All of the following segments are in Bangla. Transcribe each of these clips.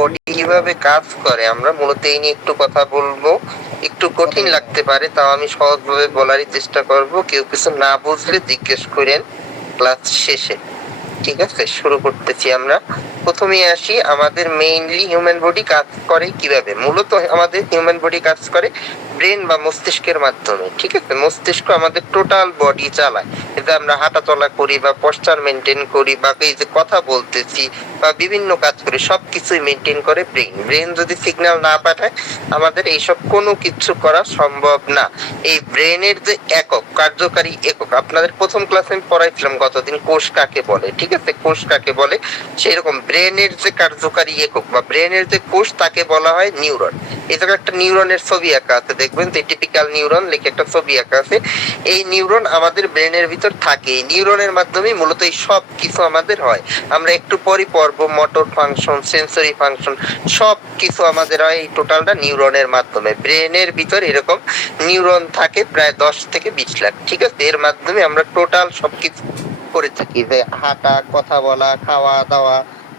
বডি কিভাবে কাজ করে আমরা মূলত এই নিয়ে একটু কথা বলবো। একটু কঠিন লাগতে পারে, তাও আমি সহজভাবে বলারই চেষ্টা করব। কেউ কিছু না বুঝলে জিজ্ঞেস করেন ক্লাস শেষে। ঠিক আছে, শুরু করতেছি আমরা। প্রথমে আসি, আমাদের মেইনলি হিউম্যান বডি কাজ করে কিভাবে। মূলত আমাদের হিউম্যান বডি কাজ করে ব্রেন বা মস্তিষ্কের মাধ্যমে। ঠিক আছে, মস্তিষ্ক আমাদের টোটাল বডি চালায়। যে আমরা হাঁটা চলা করি বা পশ্চার মেনটেন করি বা এই যে কথা বলতেছি বা বিভিন্ন কাজ করি, সবকিছুই মেনটেন করে ব্রেন। ব্রেন যদি সিগন্যাল না পাঠায় আমাদের এইসব কোনো কিছু করা সম্ভব না। এই ব্রেনের যে একক, কার্যকারী একক, আপনাদের প্রথম ক্লাসে আমি পড়াইছিলাম গতদিন, কোষ কাকে বলে। ঠিক আছে, কোষ কাকে বলে, সেরকম ব্রেনের যে কার্যকারী একক বা ব্রেনের যে কোষ তাকে বলা হয় নিউরন। এই জায়গায় একটা নিউরনের ছবি আঁকা আছে, দেখবেন যে টিপিক্যাল নিউরন লিখে একটা ছবি আঁকা আছে। এই নিউরন আমাদের ব্রেনের ভিতর থাকে। এই নিউরনের মাধ্যমে মূলত এই সব কিছু আমাদের হয়। আমরা একটু পরই পড়বো মোটর ফাংশন, সেন্সরি ফাংশন, সব কিছু আমাদের হয় এই টোটালটা নিউরনের মাধ্যমে। ব্রেনের ভিতর এরকম নিউরন থাকে প্রায় 10 থেকে 20 লাখ। ঠিক আছে, এর মাধ্যমে আমরা টোটাল সবকিছু করে থাকি, যে হাঁটা, কথা বলা, খাওয়া দাওয়া,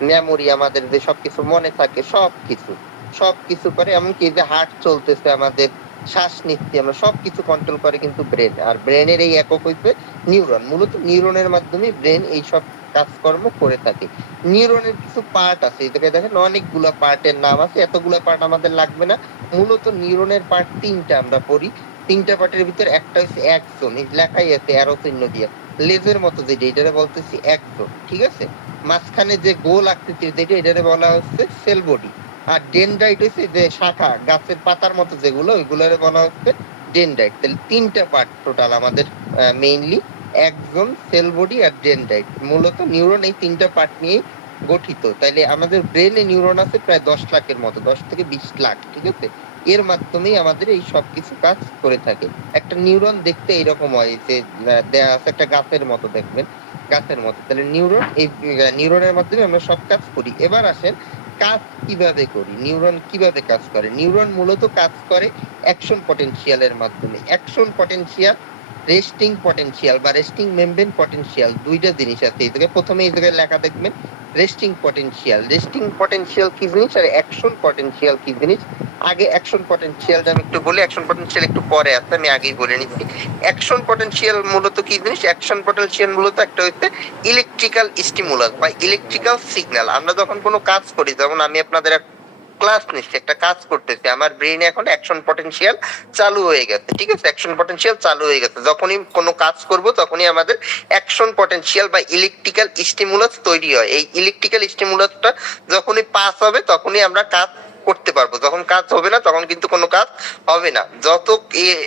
মেমোরি, আমাদের যে সবকিছু মনে থাকে, সবকিছু সবকিছু করে। এমনকি যে হার্ট চলতেছে, আমাদের শ্বাস নিচ্ছি আমরা, সবকিছু কন্ট্রোল করে কিন্তু ব্রেন। আর ব্রেনের এই একক হইছে নিউরন। মূলত নিউরনের মাধ্যমে ব্রেন এই সব কাজকর্ম করে থাকে। নিউরনের কিছু পার্ট আছে, এটাকে দেখেন অনেকগুলো পার্টের নাম আছে, এতগুলো পার্ট আমাদের লাগবে না। মূলত নিউরনের পার্ট 3টা আমরা পড়ি। 3টা পার্টের ভিতর একটা হচ্ছে অ্যাক্সন, লেখাই আছে অ্যারো চিহ্ন দিয়ে, লেজের মতো যেটা, এটারে বলতেছি অ্যাক্সন। ঠিক আছে, মাঝখানে যে গোল আকৃতির যেটা, এটারে বলা হচ্ছে সেল বডি। আর ডেনড্রাইট হচ্ছে যে শাখা, গাছের পাতার মতো যেগুলো, ওইগুলোরে বলা হচ্ছে ডেনড্রাইট। তাহলে 3টা পার্ট টোটাল আমাদের মেইনলি, একজন, সেল বডি আর ডেনড্রাইট। মূলত নিউরন এই 3টা পার্ট নিয়ে গঠিত। তাইলে আমাদের ব্রেনে নিউরন আছে প্রায় 10 লাখের মতো, 10 থেকে 20 লাখ। ঠিক আছে, এর মাধ্যমেই আমাদের এই সব কিছু কাজ করে থাকে। একটা নিউরন দেখতে এইরকম হয়, যে দেয়া আছে একটা গাছের মতো, দেখবেন গাছের মতো। তাহলে নিউরন, এই নিউরনের মাধ্যমে আমরা সব কাজ করি। এবার আসেন কাজ কিভাবে করি, নিউরন কিভাবে কাজ করে। নিউরন মূলত কাজ করে অ্যাকশন পটেনশিয়ালের মাধ্যমে। অ্যাকশন পটেনশিয়াল, রেস্টিং পটেনশিয়াল বা রেস্টিং মেমব্রেন পটেনশিয়াল, দুইটা জিনিস আছে। এই জায়গায় প্রথমে এই জায়গায় লেখা দেখবেন রেস্টিং পটেনশিয়াল। রেস্টিং পটেনশিয়াল কি জিনিস আর অ্যাকশন পটেনশিয়াল কি জিনিস। আগে অ্যাকশন পটেনশিয়ালটা আমি একটু বলি, অ্যাকশন পটেনশিয়াল একটু পরে আছে, আমি আগেই বলে নিচ্ছি। অ্যাকশন পটেনশিয়াল মূলত কি জিনিস। অ্যাকশন পটেনশিয়াল মূলত একটা হচ্ছে ইলেকট্রিক্যাল স্টিমুলাস বা ইলেকট্রিক্যাল সিগন্যাল। আমরা যখন কোনো কাজ করি, যেমন আমি আপনাদের ক্লাস নিচ্ছি, একটা কাজ করতেছি, আমার ব্রেইনে এখন অ্যাকশন পটেনশিয়াল চালু হয়ে গেছে। ঠিক আছে, অ্যাকশন পটেনশিয়াল চালু হয়ে গেছে। যখনই কোনো কাজ করব তখনই আমাদের অ্যাকশন পটেনশিয়াল বা ইলেকট্রিক্যাল স্টিমুলাস তৈরি হয়। এই ইলেকট্রিক্যাল স্টিমুলাসটা যখনই পাস হবে তখনই আমরা কাজ করতে পারবো। যখন কাজ হবে না তখন কিন্তু কোনো কাজ হবে না। যত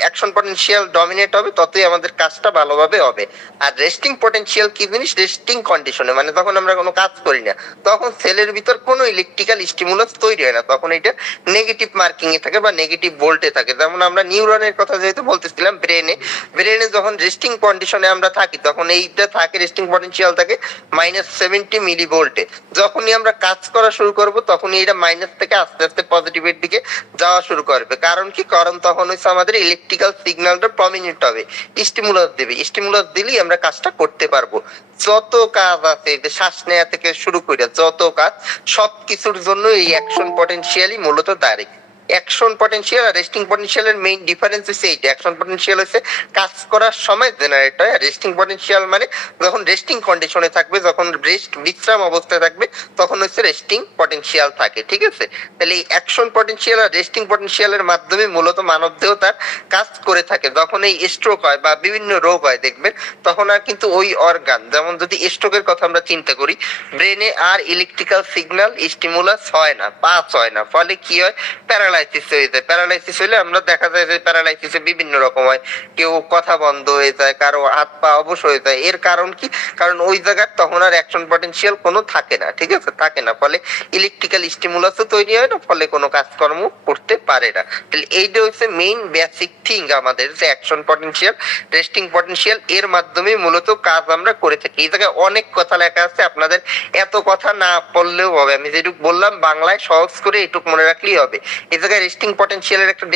অ্যাকশন পটেনশিয়াল ডমিনেট হবে ততই আমাদের কাজটা ভালোভাবে হবে। আর রেস্টিং পটেনশিয়াল কি জিনিস, রেস্টিং কন্ডিশনে, মানে যখন আমরা কোনো কাজ করি না তখন সেলের ভিতর কোনো ইলেকট্রিক্যাল স্টিমুলাস তৈরি হয় না, তখন এটা নেগেটিভ মার্কিং এ থাকে বা নেগেটিভ ভোল্টে থাকে। যেমন আমরা নিউরনের কথা যেহেতু বলতেছিলাম, ব্রেনে, ব্রেনে যখন রেস্টিং কন্ডিশনে আমরা থাকি তখন এইটা থাকে, রেস্টিং পটেনশিয়াল থাকে -70 মিলি ভোল্টে। যখনই আমরা কাজ করা শুরু করব তখনই এটা মাইনাস থেকে আস্তে আস্তে পজিটিভের দিকে যাওয়া শুরু করবে। কারণ কি, কারণ তখন হচ্ছে আমাদের ইলেকট্রিক্যাল সিগন্যালটা প্রমিনেন্ট হবে, স্টিমুলাস দেবে। স্টিমুলাস দিলেই আমরা কাজটা করতে পারবো। যত কাজ আছে, শ্বাস নেওয়া থেকে শুরু করে যত কাজ, সবকিছুর জন্য এই অ্যাকশন পটেনশিয়ালই মূলত দাঁড়ায়। অ্যাকশন পটেনশিয়াল আর রেস্টিং পটেনশিয়ালের মেইন ডিফারেন্স হচ্ছে এইটা। অ্যাকশন পটেনশিয়াল হচ্ছে কাজ করার সময় জেনারেট হয়, আর রেস্টিং পটেনশিয়াল মানে যখন রেস্টিং কন্ডিশনে থাকবে, যখন রেস্ট বিশ্রাম অবস্থায় থাকবে তখন হচ্ছে রেস্টিং পটেনশিয়াল থাকে। ঠিক আছে, তাহলে এই অ্যাকশন পটেনশিয়াল আর রেস্টিং পটেনশিয়ালের মাধ্যমে মূলত মানবদেহ তার কাজ করে থাকে। যখন এই স্ট্রোক হয় বা বিভিন্ন রোগ হয় দেখবেন, তখন আর কিন্তু ওই অর্গান, যেমন যদি স্ট্রোকের কথা আমরা চিন্তা করি, ব্রেনে আর ইলেকট্রিক্যাল সিগন্যাল স্টিমুলাস হয় না, পাস হয় না, ফলে কি হয়, প্যারালাইসিস হয়ে যায়। প্যারালাইসিস হলে আমরা দেখা যায় যে প্যারালাইসিসে বিভিন্ন রকম হয়, কেউ কথা বন্ধ হয়ে যায়, কারো হাত পা অবশ হয়ে যায়। এর কারণ কি, কারণ ওই জায়গার তখন আর অ্যাকশন পটেনশিয়াল কোনো থাকে না। ঠিক আছে, থাকে না, ফলে ইলেকট্রিক্যাল স্টিমুলাসও তৈরি হয় না, ফলে কোনো কাজকর্ম করতে পারে না। তাহলে এইটা হচ্ছে মেইন বেসিক থিং আমাদের, যে অ্যাকশন পটেনশিয়াল, রেস্টিং পটেনশিয়াল, এর মাধ্যমে মূলত কাজ আমরা করে থাকি। এই জায়গায় অনেক কথা লেখা আছে, আপনাদের এত কথা না পড়লেও হবে। আমি যেটুকু বললাম বাংলায় সহজ করে এটুকু মনে রাখলেই হবে। এই জায়গায় রেস্টিং পটেনশিয়ালের একটা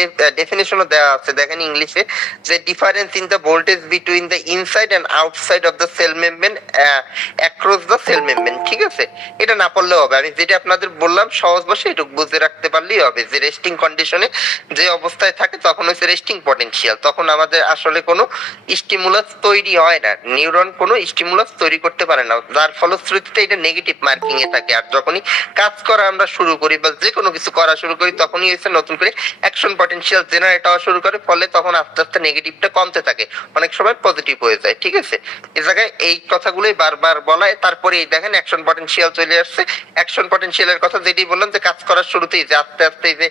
ডেফিনেশনও দেওয়া আছে, দেখেন ইংলিশে, যে difference in the voltage between the inside and outside of the cell membrane across the cell membrane. ঠিক আছে, এটা না পড়লেও হবে, আমি যেটা আপনাদের বললাম সহজ ভাষায় এটুকু বুঝে রাখতে পারলেই হবে, যে রেস্টিং কন্ডিশনে যে অবস্থায় থাকে তখন হচ্ছে রেস্টিং পটেনশিয়াল, তখন আমাদের আসলে কোনো স্টিমুলাস তৈরি হয় না, নিউরন কোনো স্টিমুলাস তৈরি করতে পারে না, যার ফলশ্রুতিতে এটা নেগেটিভ মার্কিং এ থাকে। আর যখনই কাজ করা আমরা শুরু করি বা যে কোনো কিছু করা শুরু করি তখনই হচ্ছে নতুন করে অ্যাকশন পটেনশিয়াল জেনারেট হওয়া শুরু করে, ফলে তখন আস্তে আস্তে নেগেটিভটা কমতে থাকে, অনেক সময় পজিটিভ হয়ে যায়। ঠিক আছে, এই জায়গায় এই কথাগুলোই বারবার বলায়। তারপরে এই দেখেন অ্যাকশন পটেনশিয়াল চলে আসছে। অ্যাকশন পটেনশিয়ালের কথা যেটি বললাম, যে কাজ করার শুরুতেই যে আস্তে আস্তে যে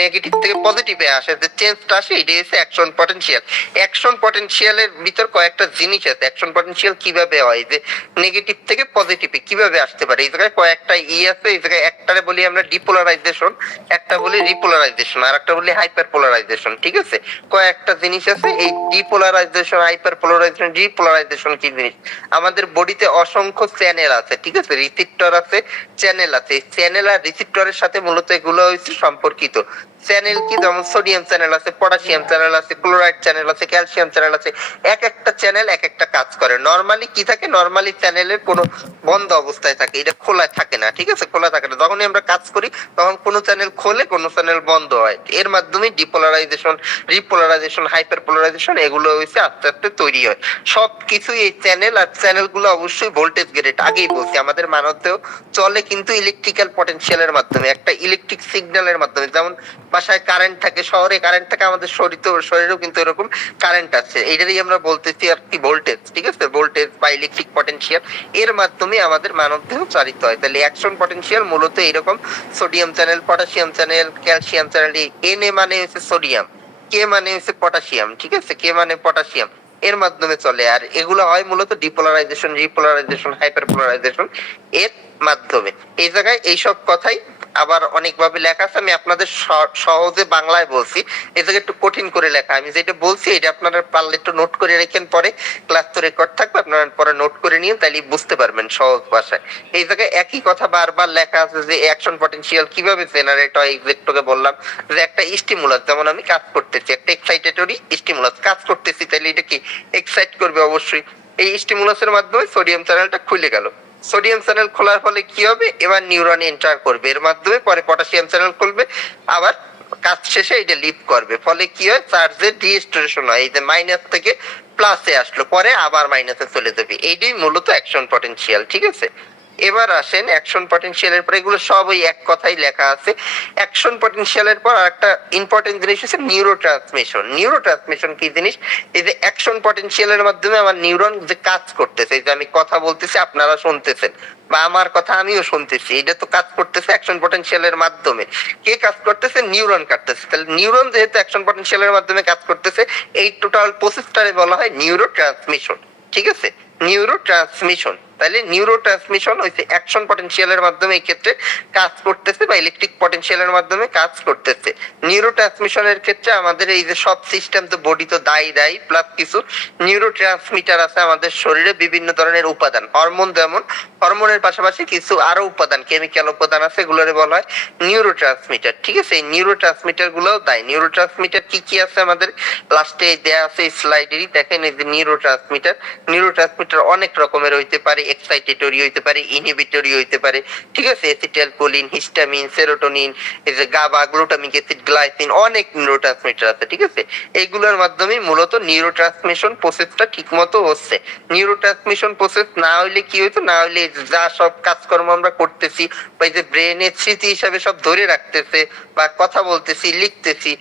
নেগেটিভ থেকে পজিটিভে আসে, যে চেঞ্জটা আসে, এটাই হচ্ছে অ্যাকশন পটেনশিয়াল। অ্যাকশন পটেনশিয়ালের ভিতর কয়েকটা জিনিস আছে, অ্যাকশন পটেনশিয়াল কিভাবে হয়, যে নেগেটিভ থেকে পজিটিভে কিভাবে আসতে পারে, এই জায়গায় কয়েকটা আছে। এই জায়গায় একটারে বলি আমরা ডিপোলারাইজেশন, একটা বলি রিপোলারাইজেশন, আর একটা বলি হাইপার পোলারাইজেশন। ঠিক আছে, কয়েকটা জিনিস আছে। এই ডিপোলারাইজেশন, হাইপার পোলারাইজেশন, রিপোলারাইজেশন কি জিনিস? আমাদের বডিতে অসংখ্য চ্যানেল আছে, ঠিক আছে, রিসিপ্টর আছে, চ্যানেল আছে। চ্যানেল আর রিসিপ্টরের সাথে মূলত এগুলো হচ্ছে সম্পর্কিত। চ্যানেল কি, যেমন সোডিয়াম চ্যানেল আছে, পটাশিয়াম চ্যানেল আছে, ক্লোরাইড চ্যানেল আছে, ক্যালসিয়াম চ্যানেল আছে। এক একটা চ্যানেল এক একটা কাজ করে। নরমালি কি থাকে, নরমালি চ্যানেলের কোনো বন্ধ অবস্থায় থাকে, এটা খোলা থাকে না। ঠিক আছে, খোলা থাকে না। যখনই আমরা কাজ করি তখন কোনো চ্যানেল খোলে, কোনো চ্যানেল বন্ধ হয়। এর মাধ্যমে ডিপোলারাইজেশন, রিপোলারাইজেশন, হাইপার পোলারাইজেশন এগুলো হচ্ছে আস্তে আস্তে তৈরি হয়। সবকিছু এই চ্যানেল, আর চ্যানেল গুলো অবশ্যই ভোল্টেজ গ্রেড, আগেই বলছি আমাদের মানবদেহ চলে কিন্তু ইলেকট্রিক্যাল পটেনশিয়ালের মাধ্যমে, একটা ইলেকট্রিক সিগন্যালের মাধ্যমে। যেমন বাসায় কারেন্ট থাকে, শহরে কারেন্ট থাকে, আমাদের শরীরেও কিন্তু এরকম কারেন্ট আছে, এটারই আমরা বলতেছি আর কি ভোল্টেজ। ঠিক আছে, ভোল্টেজ বা ইলেকট্রিক পটেনশিয়াল, এর মাধ্যমে আমাদের মানবদেহ চালিত হয়। তাহলে অ্যাকশন পটেনশিয়াল মূলত এরকম, sodium channel, potassium channel, calcium channel. N A মানে হচ্ছে সোডিয়াম, কে মানে হচ্ছে পটাশিয়াম। ঠিক আছে, কে মানে পটাশিয়াম, এর মাধ্যমে চলে। আর এগুলো হয় মূলত ডিপোলারাইজেশন, রিপোলারাইজেশন, হাইপার পোলারাইজেশন এর মাধ্যমে। এই জায়গায় এইসব কথাই আবার অনেকভাবে লেখা আছে, আমি আপনাদের সহজে বাংলায় বলছি, এই জায়গায় একটু কঠিন করে লেখা। আমি যেটা বলছি এটা আপনারা পারলে একটু নোট করে রেখেন, পরে ক্লাস তো রেকর্ড থাকবে, আপনারা পরে নোট করে নিন, তাহলে বুঝতে পারবেন সহজ ভাষায়। এই জায়গায় একই কথা বারবার লেখা আছে, যে অ্যাকশন পটেনশিয়াল কিভাবে জেনারেট হয়। এক্সাক্টকে বললাম যে একটা স্টিমুলাস, যেমন আমি কাজ করতেছি, একটা এক্সাইটেটরি স্টিমুলাস কাজ করতেছি, তাহলে এটা কি এক্সাইট করবে অবশ্যই। এই স্টিমুলাসের মাধ্যমে সোডিয়াম চ্যানেলটা খুলে গেল। সোডিয়াম চ্যানেল খোলার ফলে কি হবে, এবার নিউরন এন্টার করবে, এর মাধ্যমে পরে পটাশিয়াম চ্যানেল খুলবে, আবার কাজ শেষে এটা লিভ করবে, ফলে কি হয়, চার্জের ডিস্টোরেশন হয়। এই যে মাইনাস থেকে প্লাসে আসলো, পরে আবার মাইনাসে চলে যাবে। এইটাই মূলত অ্যাকশন পটেনশিয়াল। ঠিক আছে, এবার আসেন অ্যাকশন পটেনশিয়ালের পর, এগুলো সব ওই এক কথাই লেখা আছে। অ্যাকশন পটেনশিয়ালের পর আরেকটা ইম্পর্টেন্ট জিনিস হচ্ছে নিউরো ট্রান্সমিশন। নিউরো ট্রান্সমিশন কি জিনিস? এই যে অ্যাকশন পটেনশিয়ালের মাধ্যমে আমার নিউরন যে কাজ করতেছে, এই যে আমি কথা বলতেছি আপনারা শুনতেছেন, বা আমার কথা আমিও শুনতেছি, এটা তো কাজ করতেছে অ্যাকশন পটেনশিয়ালের মাধ্যমে। কে কাজ করতেছে? নিউরন কাটতেছে। তাহলে নিউরন যেহেতু অ্যাকশন পটেনশিয়ালের মাধ্যমে কাজ করতেছে, এই টোটাল প্রসেসটারে বলা হয় নিউরো ট্রান্সমিশন। ঠিক আছে, নিউরো ট্রান্সমিশন। তাহলে নিউরো ট্রান্সমিশন হইছে অ্যাকশন পটেনশিয়ালের মাধ্যমে এই ক্ষেত্রে কাজ করতেছে, বা ইলেকট্রিক পটেনশিয়ালের মাধ্যমে কাজ করতেছে। নিউরো ট্রান্সমিশনের ক্ষেত্রে আমাদের এই যে সব সিস্টেম তো বডি তো দায়ী, প্লাস কিছু নিউরো ট্রান্সমিটার আছে আমাদের শরীরে, বিভিন্ন ধরনের উপাদান, হরমোন, যেমন হরমোনের পাশাপাশি কিছু আরো উপাদান, কেমিক্যাল উপাদান আছে, এগুলোরে বলা হয় নিউরো ট্রান্সমিটার। ঠিক আছে, এই নিউরো ট্রান্সমিটার গুলোও দায়ী। নিউরো ট্রান্সমিটার কি কি আছে আমাদের লাস্টে দেয়া আছে স্লাইডেরই, দেখেন এই যে নিউরো ট্রান্সমিটার। নিউরো ট্রান্সমিটার অনেক রকমের হইতে পারে, এক্সাইটেটরি হইতে পারে, ইনহিবিটরি হইতে পারে। ঠিক আছে, অ্যাসিটাইলকোলিন, হিস্টামিন, সেরোটোনিন, এই যে গাবা, গ্লুটামিক অ্যাসিড, গ্লাইসিন, অনেক নিউরোট্রান্সমিটার আছে। ঠিক আছে, এইগুলোর মাধ্যমে মূলত নিউরোট্রান্সমিশন প্রসেসটা ঠিকমতো হচ্ছে। নিউরোট্রান্সমিশন প্রসেস না হইলে কি হইতো, না হইলে যা সব কাজকর্ম আমরা করতেছি, বা এই যে ব্রেনের স্মৃতি হিসাবে সব ধরে রাখতেছে, বা কথা বলতেছি, লিখতেছি,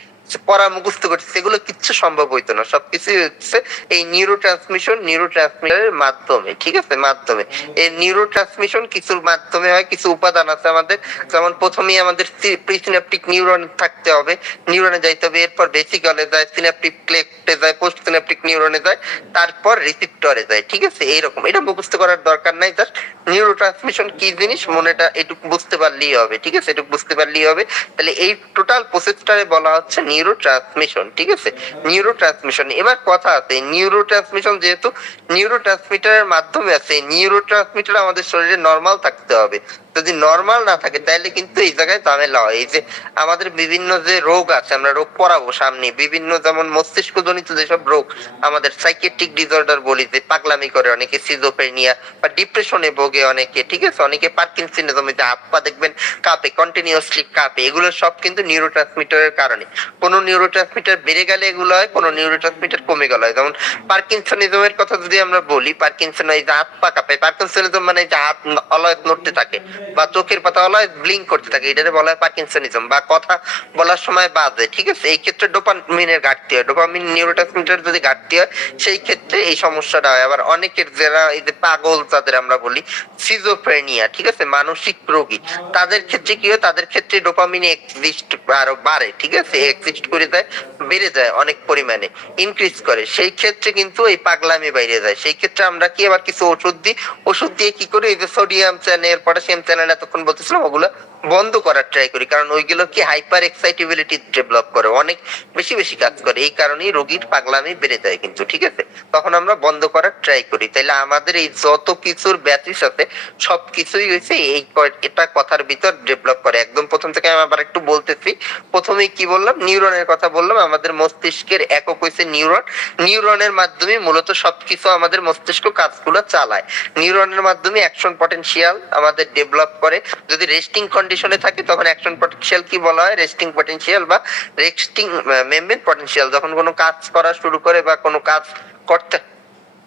পড়া মুখস্থ করছে, সেগুলো কিচ্ছু সম্ভব হইতো না। সবকিছুই হচ্ছে এই নিউরো ট্রান্সমিটারের মাধ্যমে। ঠিক আছে, মাধ্যমে। এই নিউরো ট্রান্সমিশন কিছুর মাধ্যমে হয়, কিছু উপাদান আছে আমাদের, যেমন প্রথমেই আমাদের প্রিসিনাপটিক নিউরন থাকতে হবে, নিউরনে যাইতে হবে, এরপর ভেসিকলে যায়, সিনাপটিক ক্লেক্টে যায়, পোস্ট সিনাপটিক নিউরনে যায়, তারপর রিসিপ্টরে যায়। ঠিক আছে, এইরকম, এটা মুখস্থ করার দরকার নাই, জাস্ট নিউরো ট্রান্সমিশন কি জিনিস মনেটা এটুকু বুঝতে পারলেই হবে। ঠিক আছে, এটুকু বুঝতে পারলেই হবে। তাহলে এই টোটাল প্রসেসটারে বলা হচ্ছে নিউরো ট্রান্সমিশন। ঠিক আছে, নিউরো ট্রান্সমিশন। এবার কথা আছে, নিউরো ট্রান্সমিশন যেহেতু নিউরো ট্রান্সমিটারের মাধ্যমে আছে, নিউরো ট্রান্সমিটার আমাদের শরীরে নরমাল থাকতে হবে। যদি নরমাল না থাকে তাহলে কিন্তু এই জায়গায় ঝামেলা হয়। এই যে আমাদের বিভিন্ন যে রোগ আছে, আমরা রোগ পড়াবো সামনে, বিভিন্ন যেমন মস্তিষ্কজনিত যেসব রোগ, আমাদের সাইকিয়াট্রিক ডিসঅর্ডার বলি, যে পাগলামি করে অনেকে, সিজোফ্রেনিয়া বা ডিপ্রেশনে ভোগে অনেকে, ঠিক আছে, অনেকে পার্কিনসনিজম, যে হাত পা দেখবেন কাঁপে, কন্টিনিউয়াসলি কাঁপে, এগুলো সব কিন্তু নিউরোট্রান্সমিটারের কারণে। কোনো নিউরোট্রান্সমিটার বেড়ে গেলে এগুলো হয়, কোনো নিউরোট্রান্সমিটার কমে গেলে হয়। যেমন পার্কিনসনিজমের কথা যদি আমরা বলি, পার্কিনসন এই যে হাত পা কাঁপে, পার্কিনসনিজম মানে যে হাত অলয়েস নড়তে থাকে বা চোখের পাতা অলয়েস ব্লিঙ্ক করতে থাকে, এটারে বলা হয় পার্কিনসনিজম। বা কথা বলার সময় বাজে, ঠিক আছে, এই ক্ষেত্রে ডোপামিনের ঘাটতি হয়, ডোপামিন নিউরোট্রান্সমিটার যদি ঘাটতি হয় সেই ক্ষেত্রে এই সমস্যাটা হয়। আবার অনেকের যারা এই যে পাগল, যাদের আমরা বলি সিজোফ্রেনিয়া, ঠিক আছে, মানসিক রোগী, তাদের ক্ষেত্রে কি হয়, তাদের ক্ষেত্রে ডোপামিন এক্সিস্ট আরো বাড়ে, ঠিক আছে, এক্সিস্ট করে যায়, বেড়ে যায় অনেক পরিমাণে, ইনক্রিজ করে। সেই ক্ষেত্রে কিন্তু এই পাগলামি বাইরে যায়। সেই ক্ষেত্রে আমরা কি আবার কিছু ওষুধ দিই, ওষুধ দিয়ে কি করি, এই যে সোডিয়াম চ্যানেল, পটাশিয়াম চ্যানেল এতক্ষণ বলতেছিলাম, ওগুলো বন্ধ করার ট্রাই করি, কারণ ওইগুলো কি হাইপার এক্সাইটেবিলিটি ডেভেলপ করে, অনেক বেশি বেশি কাজ করে, এই কারণেই রোগীর পাগলামি বেড়ে যায় কিন্তু, ঠিক আছে, তখন আমরা বন্ধ করার ট্রাই করি। তাইলে আমাদের এই যত কিছুর ব্যাথিস আছে সবকিছুই হয়েছে এই এটা কথার ভিতর ডেভেলপ করে। একদম প্রথম থেকে আমি আবার একটু বলতেছি। প্রথমেই কি বললাম, নিউরনের কথা বললাম। আমাদের মস্তিষ্কের একক হয়েছে নিউরন। নিউরনের মাধ্যমে মূলত সবকিছু আমাদের মস্তিষ্ক কাজগুলো চালায়। নিউরনের মাধ্যমে অ্যাকশন পটেনশিয়াল আমাদের ডেভেলপ করে। যদি রেস্টিং কন্ডিশনে থাকে তখন অ্যাকশন পটেনশিয়াল কি বলা হয়, রেস্টিং পটেনশিয়াল বা রেস্টিং মেমব্রেন পটেনশিয়াল। যখন কোনো কাজ করা শুরু করে বা কোনো কাজ করতে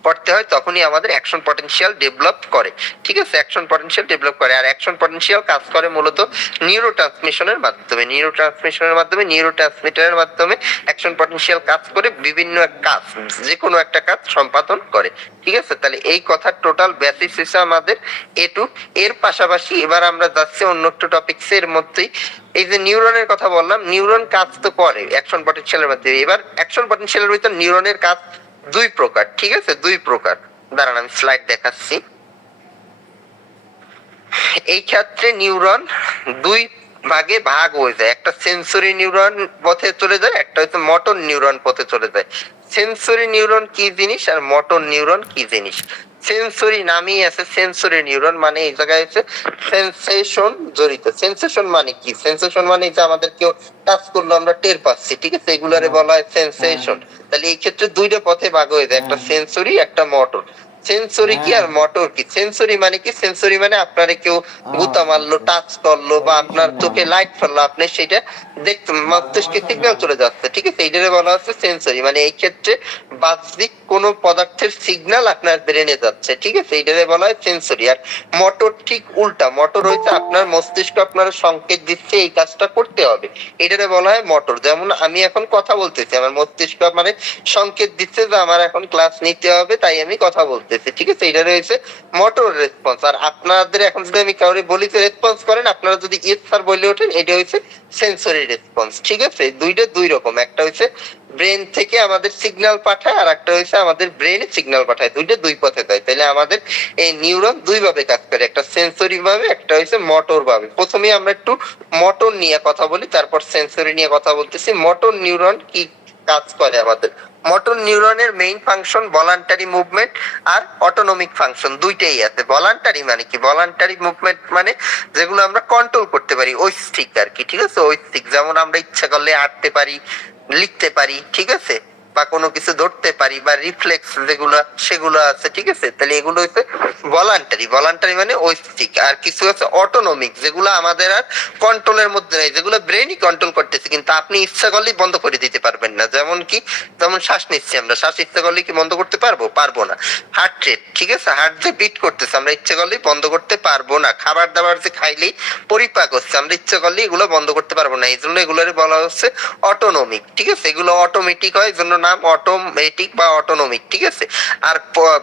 করতে হয় তখনই আমাদের অ্যাকশন পটেনশিয়াল ডেভেলপ করে, ঠিক আছে, অ্যাকশন পটেনশিয়াল ডেভেলপ করে। আর অ্যাকশন পটেনশিয়াল কাজ করে মূলত নিউরোট্রান্সমিশনের মাধ্যমে, নিউরোট্রান্সমিটারের মাধ্যমে অ্যাকশন পটেনশিয়াল কাজ করে বিভিন্ন কাজ, যে কোনো একটা কাজ সম্পাদন করে, ঠিক আছে। তাহলে এই কথার টোটাল বেসিস হিসেবে আমাদের এটু। এর পাশাপাশি এবার আমরা যাচ্ছি অন্য একটা টপিকস এর মধ্যেই। এই যে নিউরনের কথা বললাম, নিউরন কাজ তো করে অ্যাকশন পটেনশিয়ালের মাধ্যমে। এবার অ্যাকশন পটেনশিয়ালের ভিতর নিউরনের কাজ দুই প্রকার, ঠিক আছে, দুই প্রকার। দাঁড়ান আমি স্লাইড দেখাচ্ছি। এই ক্ষেত্রে নিউরন দুই ভাগে ভাগ হয়ে যায়, একটা সেন্সরি নিউরন পথে চলে যায়, একটা হচ্ছে মোটর নিউরন পথে চলে যায়। সেন্সরি নিউরন কি জিনিস আর মোটর নিউরন কি জিনিস? সেন্সরি নামই আছে সেন্সরি নিউরন, মানে এই জায়গায় হচ্ছে সেন্সেশন জড়িত। সেন্সেশন মানে কি? সেন্সেশন মানে যে আমাদের কেউ টাচ করলো আমরা টের পাচ্ছি, ঠিক আছে, এগুলারে বলা হয় সেন্সেশন। তাহলে এই ক্ষেত্রে দুইটা পথে ভাগ হয়ে যায়, একটা সেন্সরি একটা মোটর। সেন্সরি কি আর মোটর কি? সেন্সরি মানে কি? সেন্সরি মানে আপনারে কেউ গুতা মারলো, টাচ করলো বা আপনার চোখে লাইট ফেললো, আপনি সেটা দেখতে মস্তিষ্কে সিগন্যাল চলে যাচ্ছে, ঠিক আছে, এইটারে বলা হচ্ছে সেন্সরি। মানে এই ক্ষেত্রে বাহ্যিক কোন পদার্থের সিগন্যাল আপনার ব্রেনে যাচ্ছে, ঠিক আছে, এইটারে বলা হয় সেন্সরি। আর মোটর ঠিক উল্টা, মোটর হচ্ছে আপনার মস্তিষ্ক আপনার সংকেত দিচ্ছে এই কাজটা করতে হবে, এটারে বলা হয় মোটর। যেমন আমি এখন কথা বলতেছি, আমার মস্তিষ্ক মানে সংকেত দিচ্ছে যে আমার এখন ক্লাস নিতে হবে, তাই আমি কথা বলতেছি, ঠিক আছে, এটা রয়েছে মোটর রেসপন্স। আর আপনাদের এখন যদি আমি কাউরে বলি যে রেসপন্স করেন, আপনারা যদি ইয়েস স্যার বলে ওঠেন, এটা হচ্ছে সেন্সরি রেসপন্স, ঠিক আছে। দুইটা দুই রকম, একটা হচ্ছে ব্রেন থেকে আমাদের সিগন্যাল পাঠায় আর একটা হচ্ছে আমাদের ব্রেনে সিগন্যাল পাঠায়, দুইটা দুই পথে যায়। তাহলে আমাদের এই নিউরন দুই ভাবে কাজ করে, একটা সেন্সরি ভাবে, একটা হচ্ছে মোটর ভাবে। প্রথমে আমরা একটু মোটর নিয়ে কথা বলি, তারপর সেন্সরি নিয়ে কথা বলতেছি। মোটর নিউরন কি কাজ করে আমাদের? মোটর নিউরনের মেইন ফাংশন ভলান্টারি মুভমেন্ট আর অটোনমিক ফাংশন, দুইটাই আছে। ভলান্টারি মানে কি? ভলান্টারি মুভমেন্ট মানে যেগুলো আমরা কন্ট্রোল করতে পারি, ঐচ্ছিক আর কি, ঠিক আছে, ঐচ্ছিক। যেমন আমরা ইচ্ছা করলে হাঁটতে পারি, লিখতে পারি, ঠিক আছে, বা কোনো কিছু ধরতে পারি, বা রিফ্লেক্স যেগুলো সেগুলো আছে, ঠিক আছে। তাহলে এগুলো হচ্ছে ভলান্টারি। ভলান্টারি মানে ঐচ্ছিক। আর কিছু আছে অটোনমিক, যেগুলো আমাদের আর কন্ট্রোলের মধ্যে নেই, যেগুলো ব্রেনই কন্ট্রোল করতেছে, কিন্তু আপনি ইচ্ছা করলেই বন্ধ করে দিতে পারবেন না। যেমন কি, যেমন শ্বাস নিচ্ছি আমরা, শ্বাস ইচ্ছা করলে কি বন্ধ করতে পারবো? পারবো না। হার্ট রেট, ঠিক আছে, হার্ট যে বিট করতেছে, আমরা ইচ্ছা করলেই বন্ধ করতে পারবো না। খাবার দাবার যে খাইলেই পরিপাক হচ্ছে, আমরা ইচ্ছা করলে এগুলো বন্ধ করতে পারবো না, এই জন্য এগুলোর বলা হচ্ছে অটোনমিক, ঠিক আছে। এগুলো অটোমেটিক হয়, জন্য নাম অটোমেটিক বা অটোনমিক, ঠিক আছে। আর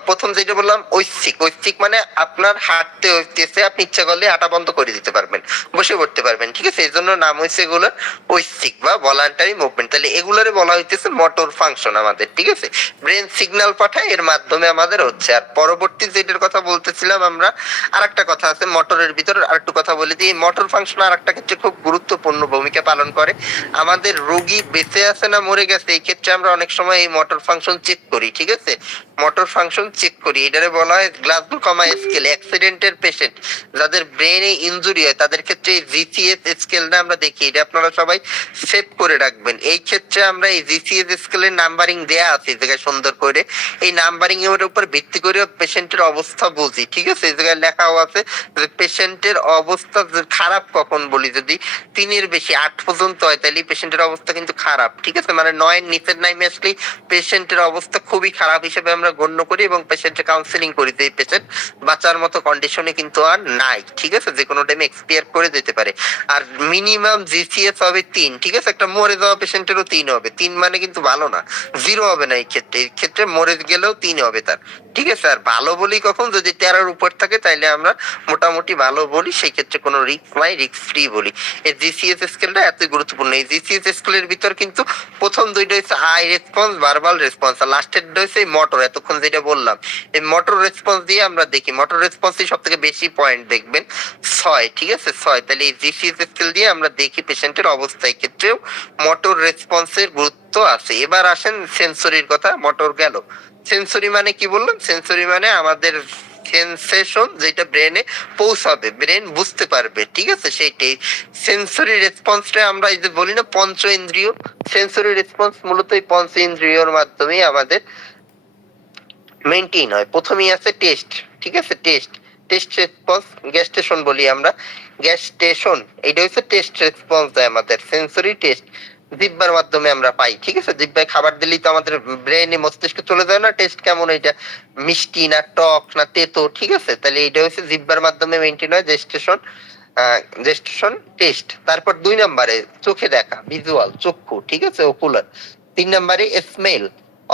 প্রথম যেটা বললাম ঐচ্ছিক। ঐচ্ছিক মানে আপনার হাঁটতে হইতেছে, আপনি ইচ্ছা করলে হাঁটা বন্ধ করে দিতে পারবেন, বসে পড়তে পারবেন, ঠিক আছে, এই জন্য নাম হয়েছে এগুলো ঐচ্ছিক বা ভলান্টারি মুভমেন্ট। তাহলে এগুলোরে বলা হইতেছে মোটর ফাংশন আমাদের, ঠিক আছে। ব্রেন সিগন্যাল পাঠায়, এর মাধ্যমে আমাদের হচ্ছে। আর পরবর্তী যেটার কথা বলতেছিলাম আমরা, আরেকটা কথা আছে মোটরের ভিতর, আরেকটু কথা বলি যে মোটর ফাংশন আরেকটা ক্ষেত্রে খুব গুরুত্বপূর্ণ ভূমিকা পালন করে। আমাদের রোগী বেঁচে আছে না মরে গেছে, এই ক্ষেত্রে আমরা অনেক সময় এই মোটর ফাংশন চেক করি, ঠিক আছে? মোটর ফাংশন চেক করি, এটারে বলা হয় গ্লাসগো কমা স্কেল। অ্যাক্সিডেন্টের পেশেন্ট যাদের ব্রেনে ইনজুরি হয় তাদের ক্ষেত্রে এই জিসিএস স্কেলটা আমরা দেখি, এটা আপনারা সবাই সেভ করে রাখবেন। এই ক্ষেত্রে আমরা এই জিসিএস স্কেলের নাম্বারিং দেয়া আছে এই জায়গায় সুন্দর করে, এই নাম্বারিং এর উপর ভিত্তি করে পেশেন্টের অবস্থা বুঝি, ঠিক আছে? এই জায়গায় লেখাও আছে যে পেশেন্টের অবস্থা খারাপ কখন বলি, যদি 3-এর বেশি 8 পর্যন্ত হয় তাহলে পেশেন্টের অবস্থা কিন্তু খারাপ, ঠিক আছে? মানে 9-এর নিচের নাইমে আসলে পেশেন্টের অবস্থা খুবই খারাপ হিসেবে আমরা গণ্য করি এবং পেশেন্টের কাউন্সিলিং করি যে এই পেশেন্ট বাঁচার মতো কন্ডিশনে কিন্তু আর নাই, ঠিক আছে? যে কোনো টাইমে এক্সপায়ার করে যেতে পারে। আর মিনিমাম জিসিএস হবে 3, ঠিক আছে? একটা মরে যাওয়া পেশেন্টেরও 3 হবে, 3 মানে কিন্তু ভালো না, 0 হবে না। এই ক্ষেত্রে মরে গেলেও 3 হবে তার, ঠিক আছে? আর ভালো বলি কখন, যদি 13-এর উপর থাকে তাইলে আমরা মোটামুটি ভালো বলি, সেই ক্ষেত্রে কোনো রিস্ক নাই, রিস্ক ফ্রি বলি। এই জিসিএস স্কেলটা এত গুরুত্বপূর্ণ। এই জিসিএস স্কেলের ভিতর কিন্তু প্রথম দুইটা হচ্ছে আই রেসপন্স, ভার্বাল রেসপন্স, আর লাস্টের হচ্ছে এই মোটর, এতক্ষণ যেটা বললাম এই মোটর রেসপন্স দিয়ে আমরা দেখি। মোটর রেসপন্সই সব থেকে বেশি পয়েন্ট দেখবেন 6, ঠিক আছে? 6। তাহলে এই জিসিএস স্কেল দিয়ে আমরা দেখি পেশেন্টের অবস্থা। এই ক্ষেত্রেও মোটর রেসপন্সের গুরুত্ব আছে। এবার আসেন সেন্সরির কথা। মোটর গেল, সেন্সরি মানে কি বললাম? সেন্সরি মানে আমাদের সেন্সেশন যেটা ব্রেনে পৌঁছাবে, ব্রেন বুঝতে পারবে, ঠিক আছে? সেইটাই সেন্সরি রেসপন্সটা আমরা এই যে বলি না পঞ্চ ইন্দ্রিয়, সেন্সরি রেসপন্স মূলত এই পঞ্চ ইন্দ্রিয়র মাধ্যমেই আমাদের মেইনটেইন হয়। প্রথমেই আছে টেস্ট, ঠিক আছে? টেস্ট রেসপন্স, গ্যাস্টেশন বলি আমরা, গ্যাস্টেশন, এটা হচ্ছে টেস্ট রেসপন্স দেয় আমাদের, সেন্সরি টেস্ট জিহ্বার মাধ্যমে আমরা পাই, ঠিক আছে? জিহ্বায় খাবার দিলেই তো আমাদের ব্রেনে মস্তিষ্কে চলে যায় না টেস্ট কেমন, এটা মিষ্টি না টক না তেতো, ঠিক আছে? তাহলে এটা হচ্ছে জিহ্বার মাধ্যমে মেইনটেইন হয় জেস্টেশন, জেস্টেশন টেস্ট। তারপর 2 নম্বরে চোখে দেখা, ভিজুয়াল, চক্ষু, ঠিক আছে? ওকুলার। 3 নম্বরে স্মেল,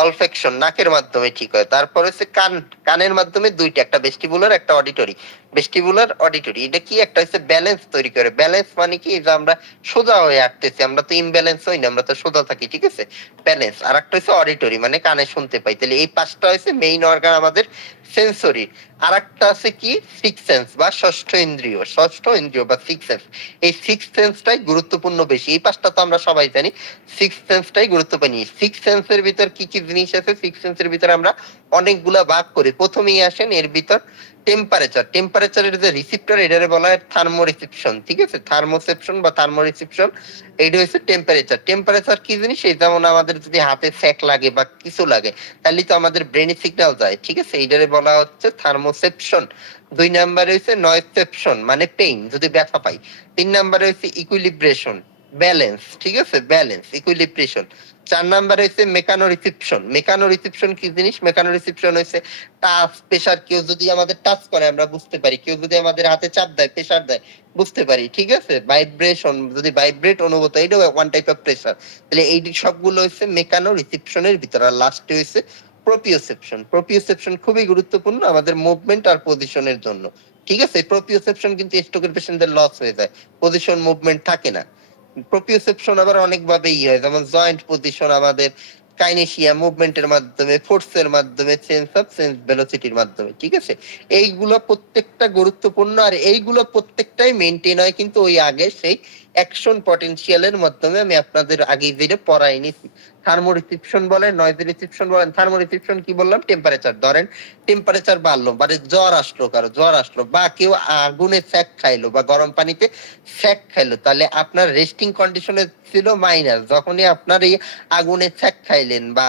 অলফেকশন, নাকের মাধ্যমে ঠিক হয়। তারপর হচ্ছে কান, কানের মাধ্যমে দুইটা, একটা ভেস্টিবুলার একটা অডিটরি। ভেস্টিবুলার অডিটরি এটা কি, একটা হচ্ছে ব্যালেন্স তৈরি করে। ব্যালেন্স মানে কি, যে আমরা সোজা হয়ে হাঁটতেছি, আমরা তো ইমব্যালেন্স হই না, আমরা তো সোজা থাকি, ঠিক আছে? ব্যালেন্স। আর একটা হচ্ছে অডিটরি মানে কানে শুনতে পাই। তাহলে এই 5টা হচ্ছে মেইন অর্গান আমাদের সেন্সরি। আর একটা আছে কি, সিক্স সেন্স বা ষষ্ঠ ইন্দ্রিয়, বা সিক্স সেন্স। এই সিক্স সেন্সটাই গুরুত্বপূর্ণ বেশি। এই 5টা তো আমরা সবাই জানি, সিক্স সেন্সটাই গুরুত্বপূর্ণ। সিক্স সেন্সের ভিতর কি কি জিনিস আছে? সিক্স সেন্সের ভিতর আমরা অনেকগুলা ভাগ করি। প্রথমেই আসেন এর ভিতর টেম্পারেচার। টেম্পারেচারের যে রিসিপ্টর, এটারে বলা হয় থার্মো রিসেপশন, ঠিক আছে? থার্মোসেপশন বা থার্মো রিসেপশন, এইটা হচ্ছে টেম্পারেচার। টেম্পারেচার কি জিনিস? এই যেমন আমাদের যদি হাতে সেক লাগে বা কিছু লাগে তাহলে তো আমাদের ব্রেনে সিগন্যাল যায়, ঠিক আছে? এইটারে বলা হচ্ছে থার্মোসেপশন। 2 নম্বরে হচ্ছে নয়েসেপশন মানে পেইন, যদি ব্যথা পাই। 3 নম্বরে হচ্ছে ইকুইলিব্রেশন, ব্যালেন্স, ঠিক আছে? ব্যালেন্স, ইকুইলিব্রেশন। 4 নম্বরে হচ্ছে মেকানো রিসেপশন। মেকানো রিসেপশন কি জিনিস? মেকানো রিসেপশন হচ্ছে টাচ, প্রেসার, কেউ যদি আমাদের টাচ করে আমরা বুঝতে পারি, কেউ যদি আমাদের হাতে চাপ দেয়, প্রেসার দেয়, বুঝতে পারি, ঠিক আছে? ভাইব্রেশন, যদি ভাইব্রেট অনুভূত, এটাও ওয়ান টাইপ অফ প্রেসার। তাহলে এই সবগুলো হচ্ছে মেকানো রিসেপশনের ভিতর। আর লাস্টে হচ্ছে প্রোপিওসেপশন। প্রোপিওসেপশন খুবই গুরুত্বপূর্ণ আমাদের মুভমেন্ট আর পজিশনের জন্য, ঠিক আছে? প্রোপিওসেপশন কিন্তু স্ট্রোকের পেশেন্টদের লস হয়ে যায়, পজিশন মুভমেন্ট থাকে না। প্রোপিওসেপশন আবার অনেক ভাবে হয়, যেমন জয়েন্ট পজিশন, আমাদের কাইনেসিয়া মুভমেন্টের মাধ্যমে, ফোর্সের মাধ্যমে, সেন্স অফ সেন্স ভেলোসিটির মাধ্যমে, ঠিক আছে? এইগুলো প্রত্যেকটা গুরুত্বপূর্ণ। আর এইগুলো প্রত্যেকটাই মেইনটেইন হয় কিন্তু ওই আগে সেই অ্যাকশন পটেনশিয়ালের মাধ্যমে। আমি আপনাদের আগে যেটা পড়াই নিছি, থার্মো রিসেপশন বলেন, নয়েজ রিসেপশন বলেন। থার্মো রিসেপশন কি বললাম? টেম্পারেচার। ধরেন টেম্পারেচার বাড়লো, মানে জ্বর আসলো, কারো জ্বর আসলো, বা কেউ আগুনে স্যাক খাইলো বা গরম পানিতে স্যাক খাইলো, তাহলে আপনার রেস্টিং কন্ডিশনে ছিল মাইনাস। যখনই আপনার এই আগুনে স্যাক খাইলেন বা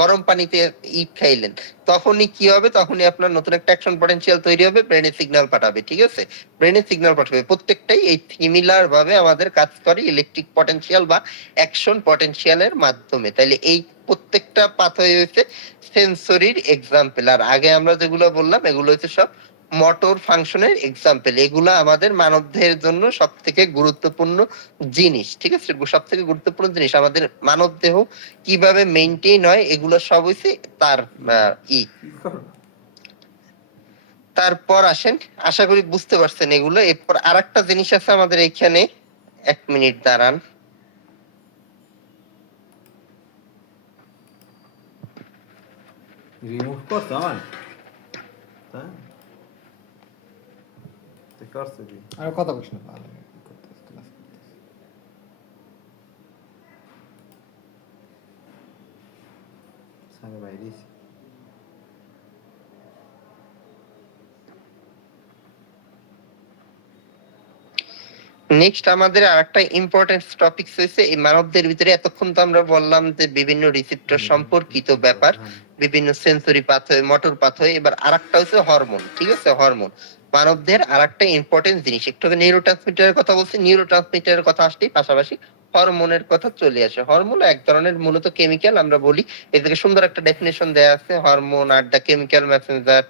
গরম পানিতে ইট খাইলেন, তখনই কি হবে? তখনই আপনার নতুন একটা অ্যাকশন পটেনশিয়াল তৈরি হবে, ব্রেনে সিগন্যাল পাঠাবে, ঠিক আছে? ব্রেনে সিগন্যাল পাঠাবে। প্রত্যেকটাই এই সিমিলার ভাবে আমাদের কাজ করে ইলেকট্রিক পটেনশিয়াল বা অ্যাকশন পটেনশিয়ালের মাধ্যমে। তাইলে এই প্রত্যেকটা পাথওয়ে হচ্ছে সেন্সরির এক্সাম্পল। আর আগে আমরা যেগুলো বললাম এগুলো হচ্ছে সব মোটর ফাংশনের এক্সাম্পল। এগুলা আমাদের মানবদেহের জন্য সব থেকে গুরুত্বপূর্ণ জিনিস, ঠিক আছে? সব থেকে গুরুত্বপূর্ণ জিনিস আমাদের মানবদেহ কিভাবে মেইনটেইন হয়, এগুলো সব হচ্ছে তার ই। তারপর আসেন, আশা করি বুঝতে পারছেন এগুলো। এরপর আরেকটা জিনিস আছে আমাদের এখানে, 1 মিনিট দাঁড়ান। রিমুভ করছো আমার তাই করছে কি আর কথা বলিস না তাহলে আগে বাইরিস নেক্সট আমাদের আরেকটা ইম্পর্টেন্ট টপিক হয়েছে এই মানবদের ভিতরে। এতক্ষণ তো আমরা বললাম যে বিভিন্ন রিসেপ্টর সম্পর্কিত ব্যাপার, বিভিন্ন সেন্সরি পাথওয়ে, মোটর পাথওয়ে। এবার আরেকটা হচ্ছে হরমোন, ঠিক আছে? হরমোন মানবদের আরেকটা ইম্পর্টেন্ট জিনিস। একটু নিউরোট্রান্সমিটারের কথা বলছি, নিউরোট্রান্সমিটারের কথা আসলেই পাশাপাশি হরমোনের কথা চলে আসে। হরমোন এক ধরনের মূলত কেমিক্যাল, আমরা বলি এদেরকে সুন্দর একটা ডেফিনেশন দেয়া আছে, hormone are the chemical messenger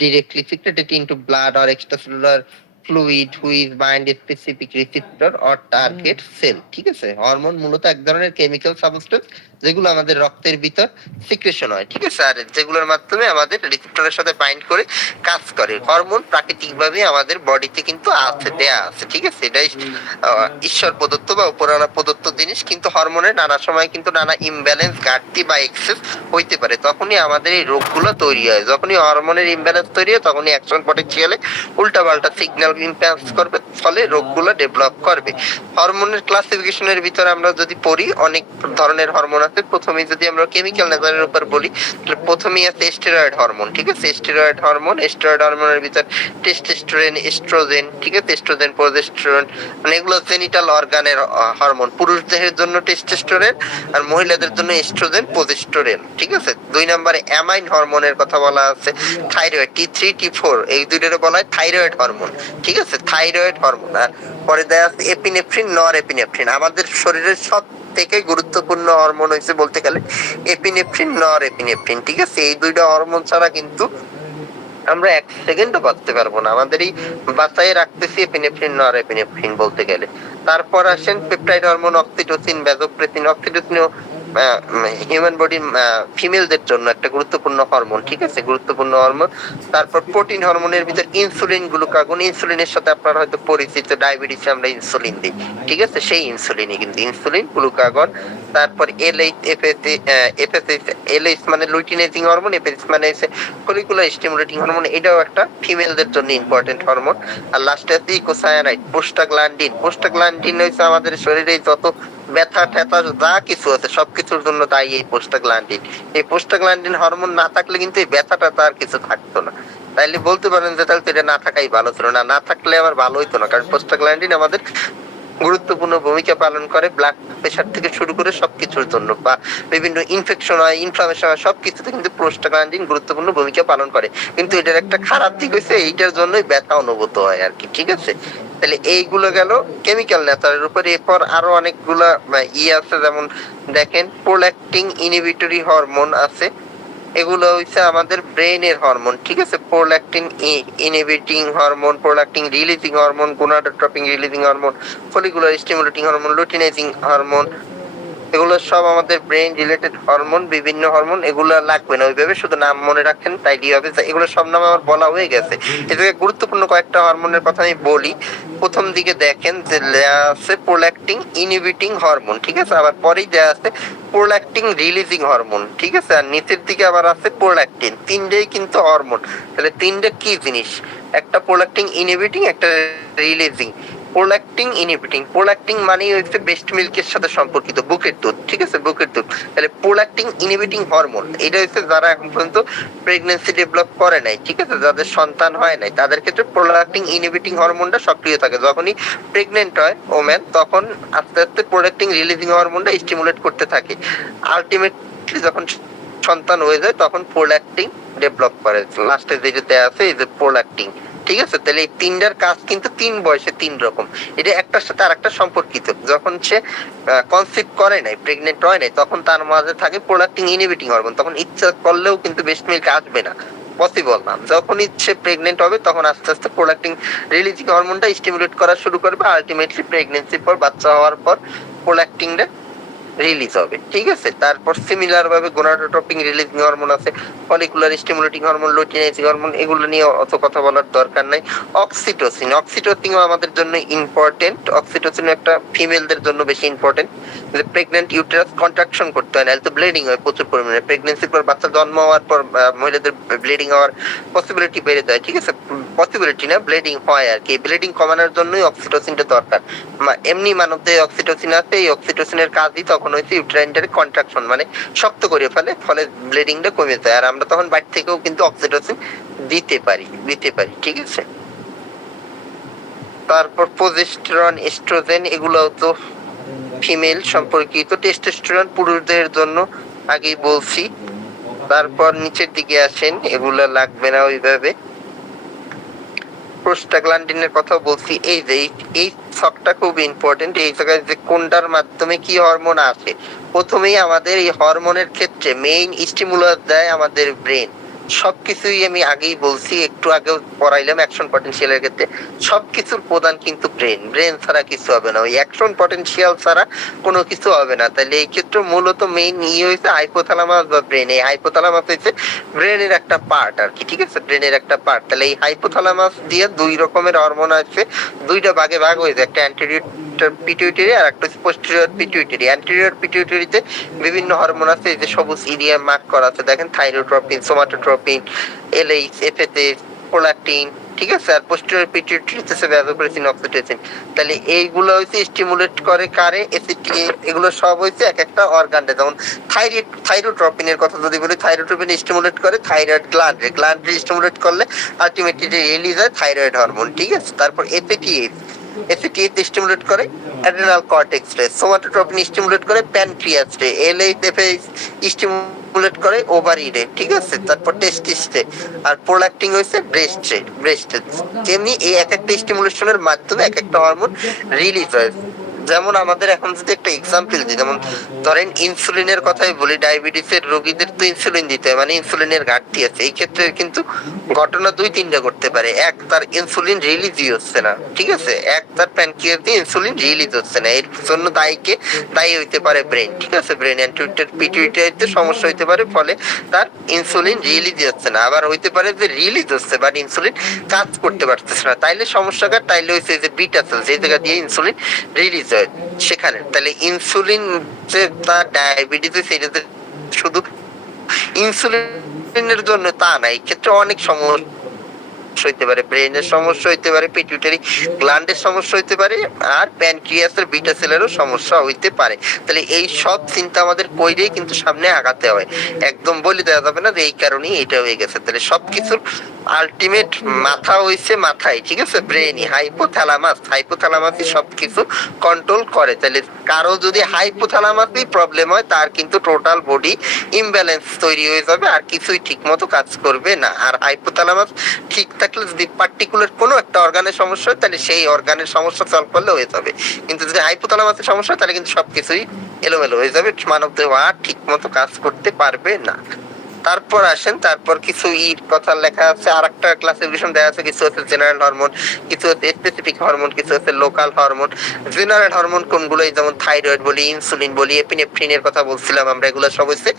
directly secreted into blood or extracellular fluid which bind a specific receptor or target cell. ঠিক আছে? হরমোন মূলত এক ধরনের কেমিক্যাল সাবস্টেন্স যেগুলো আমাদের রক্তের ভিতর সিক্রেশন হয়, ঠিক আছে? আর যেগুলোর মাধ্যমে আমাদের রিসেপ্টরের সাথে বাইন্ড করে কাজ করে। হরমোন প্রাকৃতিকভাবে আমাদের বডিতে কিন্তু আছে, দেয়া আছে, ঠিক আছে? এটাই ঈশ্বর প্রদত্ত বা উপরওয়ালা প্রদত্ত জিনিস। কিন্তু হরমোনের নানা সময় কিন্তু নানা ইমব্যালেন্স, ঘাটতি বা এক্সেস হইতে পারে। তখনই আমাদের এই রোগগুলো তৈরি হয়। যখনই হরমোনের ইমব্যালেন্স তৈরি হয় তখনই অ্যাকশন পটেনশিয়ালে উল্টাপাল্টা সিগন্যাল ইমপ্যাক্ট করবে, ফলে রোগগুলো ডেভেলপ করবে। হরমোনের ক্লাসিফিকেশনের ভিতরে আমরা যদি পড়ি, অনেক ধরনের হরমোন আছে। প্রথমে যদি আমরা কেমিক্যাল নেচারের উপর বলি, তাহলে প্রথমেই আছে স্টেরয়েড হরমোন, ঠিক আছে? স্টেরয়েড হরমোন, স্টেরয়েড হরমোনের ভিতর টেস্টোস্টেরন, এস্ট্রোজেন, ঠিক আছে? এস্ট্রোজেন, প্রোজেস্টেরন, মানে এগুলো জেনিটাল অর্গানের হরমোন। পুরুষদের জন্য টেস্টোস্টেরন আর মহিলাদের জন্য এস্ট্রোজেন, প্রোজেস্টেরন, ঠিক আছে? 2 নম্বরে অ্যামাইন হরমোনের কথা বলা আছে। থাইরয়েড T3 T4 এই দুইটারে বলা হয় থাইরয়েড হরমোন, ঠিক আছে? Thyroid hormone. আর পরে দেয়া আছে এপিনেফ্রিন, নর এপিনেফ্রিন। আমাদের শরীরের সব থেকে গুরুত্বপূর্ণ হরমোন হয়েছে বলতে গেলে এপিনেফ্রিন, নর এপিনেফ্রিন, ঠিক আছে? এই দুইটা হরমোন ছাড়া কিন্তু আমরা এক সেকেন্ডও বাঁচতে পারবো না। আমাদের এই বাঁচাই রাখতেছি এপিনেফ্রিন, নর এপিনেফ্রিন বলতে গেলে। তারপর আসেন পেপটাইড হরমোন, অক্সিটোসিন, ভ্যাসোপ্রেসিন। অক্সিটোসিনও হিউম্যান বডির ফিমেলদের জন্য একটা গুরুত্বপূর্ণ হরমোন, ঠিক আছে? গুরুত্বপূর্ণ হরমোন। তারপর প্রোটিন হরমোনের ভিতর ইনসুলিন, গ্লুকাগন। ইনসুলিনের সাথে আপনারা হয়তো পরিচিত, ডায়াবেটিসে আমরা ইনসুলিন দিই, ঠিক আছে? সেই ইনসুলিনই কিন্তু ইনসুলিন, গ্লুকাগন। তারপর এলএইচ মানে লুটিনেজিং হরমোন, এফএসএস মানে হচ্ছে ফলিকুলার স্টিমুলেটিং হরমোন। এটাও একটা ফিমেলদের জন্য ইম্পর্টেন্ট হরমোন। আর লাস্টে আছে ইকোসায়ানাইড, প্রোস্টাগ্ল্যান্ডিন। প্রোস্টাগ্ল্যান্ডিন হচ্ছে আমাদের শরীরে যত ব্যথা ট্যাথা যা কিছু আছে সবকিছুর জন্য দায়ী এই প্রোস্টাগ্ল্যান্ডিন। এই প্রোস্টাগ্ল্যান্ডিন হরমোন না থাকলে কিন্তু এই ব্যথা ট্যাথা আর কিছু থাকতো না। তাইলে বলতে পারেন যে তাহলে তো এটা না থাকাই ভালো ছিল। না, না থাকলে আবার ভালো হইতো না, কারণ প্রোস্টাগ্ল্যান্ডিন আমাদের গুরুত্বপূর্ণ ভূমিকা পালন করে ব্লাড প্রেশার থেকে শুরু করে সবকিছুর জন্য, বা বিভিন্ন ইনফেকশন হয়, ইনফ্লামেশন হয়, সবকিছুতে কিন্তু প্রোস্টাগ্ল্যান্ডিন গুরুত্বপূর্ণ ভূমিকা পালন করে। কিন্তু এটার একটা খারাপ দিক হচ্ছে এইটার জন্যই ব্যথা অনুভূত হয় আর কি, ঠিক আছে? তাহলে এইগুলো গেল কেমিক্যাল নেচারের উপর। এরপর আরো অনেকগুলা আছে, যেমন দেখেন প্রোল্যাক্টিন ইনহিবিটরি হরমোন আছে। এগুলো হচ্ছে আমাদের ব্রেইনের হরমোন, ঠিক আছে? Prolactin inhibiting hormone, prolactin releasing hormone, gonadotropin releasing hormone, follicular stimulating hormone, luteinising hormone. এগুলো সব আমাদের ব্রেইন রিলেটেড হরমোন, বিভিন্ন হরমোন। এগুলো লাগবে না ওইভাবে, শুধু নাম মনে রাখেন তাইলেই হবে। এগুলো সব নাম আমার বলা হয়ে গেছে। এদিকে গুরুত্বপূর্ণ কয়েকটা হরমোনের কথা আমি বলি। প্রথম দিকে দেখেন যে আছে প্রোল্যাক্টিন ইনহিবিটিং হরমোন, ঠিক আছে? আবার পরেই দেয়া আছে প্রোল্যাক্টিন রিলিজিং হরমোন, ঠিক আছে? আর নিচের দিকে আবার আছে প্রোল্যাক্টিন। তিনটেই কিন্তু হরমোন। তাহলে তিনটে কি জিনিস? একটা প্রোল্যাক্টিন ইনহিবিটিং, একটা রিলিজিং। প্রোল্যাক্টিন ইনহিবিটিং, প্রোল্যাক্টিন মানে হচ্ছে বেস্ট মিল্কের সাথে সম্পর্কিত, বুকের দুধ, ঠিক আছে? বুকের দুধ। তাহলে প্রোল্যাক্টিন ইনহিবিটিং হরমোন এটা হচ্ছে যারা এখন পর্যন্ত প্রেগন্যান্সি ডেভেলপ করে নাই, ঠিক আছে? যাদের সন্তান হয় নাই তাদের ক্ষেত্রে প্রোল্যাক্টিন ইনহিবিটিং হরমোনটা সক্রিয় থাকে। যখনই প্রেগনেন্ট হয় ওম্যান, তখন আস্তে আস্তে প্রোল্যাক্টিন রিলিজিং হরমোনটা স্টিমুলেট করতে থাকে। আলটিমেটলি যখন সন্তান হয়ে যায় তখন প্রোল্যাক্টিন ডেভেলপ করে। লাস্টে যেটা আছে এই যে প্রোল্যাক্টিন, ঠিক আছে? তাহলে এই তিনটার কাজ কিন্তু তিন বয়সে তিন রকম। এটা একটার সাথে আরেকটা সম্পর্কিত। যখন সে কনসিভ করে নাই, প্রেগনেন্ট হয় নাই, তখন তার মাঝে থাকে প্রোল্যাক্টিন ইনহিবিটিং হরমোন। তখন ইচ্ছা করলেও কিন্তু বেস্ট মিল্ক আসবে না, পসিবল না। যখন ইচ্ছে প্রেগনেন্ট হবে তখন আস্তে আস্তে প্রোল্যাক্টিন রিলিজিং হরমোনটা স্টিমুলেট করা শুরু করবে। আলটিমেটলি প্রেগনেন্সির পর, বাচ্চা হওয়ার পর প্রোল্যাক্টিনটা রিলিজ হবে, ঠিক আছে? তারপর সিমিলার ভাবে গোনাডোট্রপিন রিলিজিং হরমোন আছে, follicular stimulating hormone, luteinising hormone. এগুলো নিয়ে অত কথা বলার দরকার নাই। অক্সিটোসিন, অক্সিটোসিনও আমাদের জন্য ইম্পর্টেন্ট। অক্সিটোসিন একটা ফিমেলদের জন্য বেশি ইম্পর্টেন্ট। যে প্রেগন্যান্ট ইউটেরাস কন্ট্রাকশন করতে হয়, নাহলে তো ব্লিডিং হয় প্রচুর পরিমাণে। প্রেগন্যান্সির পর বাচ্চা জন্ম হওয়ার পর মহিলাদের ব্লিডিং হওয়ার পসিবিলিটি বেড়ে যায়, ঠিক আছে? পসিবিলিটি না, ব্লিডিং হয় আর কি। ব্লিডিং কমানোর জন্যই অক্সিটোসিনটা দরকার। এমনি মানবদের অক্সিটোসিন আছে, এই অক্সিটোসিনের কাজই তখন তখন হচ্ছে ইউটেরাইনটারে কন্ট্রাকশন মানে শক্ত করে ফেলে, ফলে ব্লিডিংটা কমে যায়। আর আমরা তখন বাইরে থেকেও কিন্তু অক্সিটোসিন দিতে পারি। ঠিক আছে। তারপর প্রোজেস্টেরন, এস্ট্রোজেন এগুলো তো ফিমেল সম্পর্কিত, টেস্টোস্টেরন পুরুষদের জন্য আগেই বলছি। তারপর নিচের দিকে আসেন, এগুলা লাগবে না ওইভাবে। প্রোস্টাগ্ল্যান্ডিনের কথা বলছি। এই যে এই ছকটা খুব ইম্পর্টেন্ট। এই জায়গায় যে কোনটার মাধ্যমে কি হরমোন আসে, প্রথমেই আমাদের এই হরমোনের ক্ষেত্রে মেইন স্টিমুলাস দেয় আমাদের ব্রেন। সবকিছুই আমি আগেই বলছি, একটু আগেও পড়াইলাম অ্যাকশন পটেনশিয়ালের ক্ষেত্রে সবকিছুর প্রধান কিন্তু ব্রেন ছাড়া কিছু হবে না, ওই অ্যাকশন পটেনশিয়াল ছাড়া কোনো কিছু হবে না। তাহলে এই ক্ষেত্রে মূলত মেইন হয়েছে হাইপোথ্যালামাস বা ব্রেন। এই হাইপোথ্যালামাস হচ্ছে ব্রেনের একটা পার্ট আর কি, ঠিক আছে, ব্রেনের একটা পার্ট। তাহলে এই হাইপোথ্যালামাস দিয়ে দুই রকমের হরমোন আছে, দুইটা ভাগে ভাগ হয়েছে, একটা অ্যান্টেরিয়র পিটুইটারি আর একটা পোস্টেরিয়র পিটুইটারি। অ্যান্টেরিয়র পিটুইটারিতে বিভিন্ন হরমোন আছে, এই যে সবুজ এরিয়া মার্ক করা আছে দেখেন, thyrotropin, somatotropin, LH, FSS, prolactin, ঠিক আছে। আর পোস্টেরিয়র পিটুইটারিতে আছে ভ্যাসোপ্রেসিন, অক্সিটোসিন। তাহলে এইগুলো হচ্ছে স্টিমুলেট করে কারে, এসিটিএ, এগুলো সব হচ্ছে এক একটা অর্গানটা। যেমন থাইরোট্রপিনের কথা যদি বলি, থাইরোট্রপিন স্টিমুলেট করে থাইরয়েড গ্ল্যান্ড স্টিমুলেট করলে আলটিমেটলি রিলিজ হয় থাইরয়েড হরমোন, ঠিক আছে। তারপর এসিটিএস স্টিমুলেট করে অ্যাড্রেনাল কর্টেক্স রে, সোমাটোট্রপিন স্টিমুলেট করে প্যানক্রিয়াস রে, এলএইচ স্টিমুলেট করে ওভারি রে, ঠিক আছে। তারপর টেস্টিস রে, আর প্রোল্যাক্টিন হইছে ব্রেস্ট। যেমনি এই এক একটা স্টিমুলেশনের মাধ্যমে এক একটা হরমোন রিলিজ হয়। যেমন আমাদের এখন যদি একটা এক্সাম্পল দিই, যেমন ধরেন ইনসুলিনের কথাই বলি, ডায়াবেটিসের রোগীদের তো ইনসুলিন দিতে হয়, মানে ইনসুলিনের ঘাটতি আছে। এই ক্ষেত্রে কিন্তু ঘটনা দুই তিনটা করতে পারে। এক, তার ইনসুলিন রিলিজই হচ্ছে না, ঠিক আছে। এক, তার প্যানক্রিয়াস দিয়ে ইনসুলিন রিলিজ হচ্ছে না। এর জন্য দায়ী হইতে পারে ব্রেন, ঠিক আছে। ব্রেন পিটুইটারিতে সমস্যা হইতে পারে, ফলে তার ইনসুলিন রিলিজ হচ্ছে না। আবার হইতে পারে যে রিলিজ হচ্ছে বাট ইনসুলিন কাজ করতে পারতেছে না। তাইলে সমস্যাটা তাইলে হইছে যে বিটা সেল, যে জায়গা দিয়ে ইনসুলিন রিলিজ হয় সেখানে। তাহলে ইনসুলিন যে তার ডায়াবেটিস, সেটা শুধু ইনসুলিনের জন্য তা না, এই ক্ষেত্রে অনেক সমস্যা হইতে পারে, ব্রেনের সমস্যা হইতে পারে, পিটুইটারি গ্ল্যান্ডের সমস্যা হইতে পারে, আর প্যানক্রিয়াসের বিটা সেলেরও সমস্যা হইতে পারে। তাহলে এই সব চিন্তা আমাদের কইরেই কিন্তু সামনে আগাতে হয়, একদম বলে দেওয়া যাবে না যে এই কারণেই এটা হয়ে গেছে। তাহলে সবকিছুর আলটিমেট মাথা হইছে মাথায়, ঠিক আছে, ব্রেনই, হাইপোথ্যালামাসই সবকিছু কন্ট্রোল করে। তাহলে কারো যদি হাইপোথ্যালামাসই প্রবলেম হয়, তার কিন্তু টোটাল বডি ইমব্যালেন্স তৈরি হয়ে যাবে, আর কিছুই ঠিক মতো কাজ করবে না। আর হাইপোথ্যালামাস ঠিক থাকলে যদি পার্টিকুলার কোনো একটা অর্গানের সমস্যা হয়, তাহলে সেই অর্গানের সমস্যা সলভ করলে হয়ে যাবে। কিন্তু যদি হাইপোথ্যালামাসের সমস্যা হয়, তাহলে কিন্তু সবকিছুই এলোমেলো হয়ে যাবে, মানব দেহ আর ঠিক মতো কাজ করতে পারবে না। তারপর আসেন, তারপর কিছু কথা লেখা আছে, আর একটা ক্লাসিফিকেশন দেওয়া আছে, কিছু হচ্ছে জেনারেল হরমোন, কিছু হচ্ছে স্পেসিফিক হরমোন, কিছু হচ্ছে লোকাল হরমোন। জেনারেল হরমোন কোনগুলো, যেমন থাইরয়েড বলি, ইনসুলিন বলি, এপিনেফ্রিনের কথা বলছিলাম আমরা, এগুলো সব হচ্ছে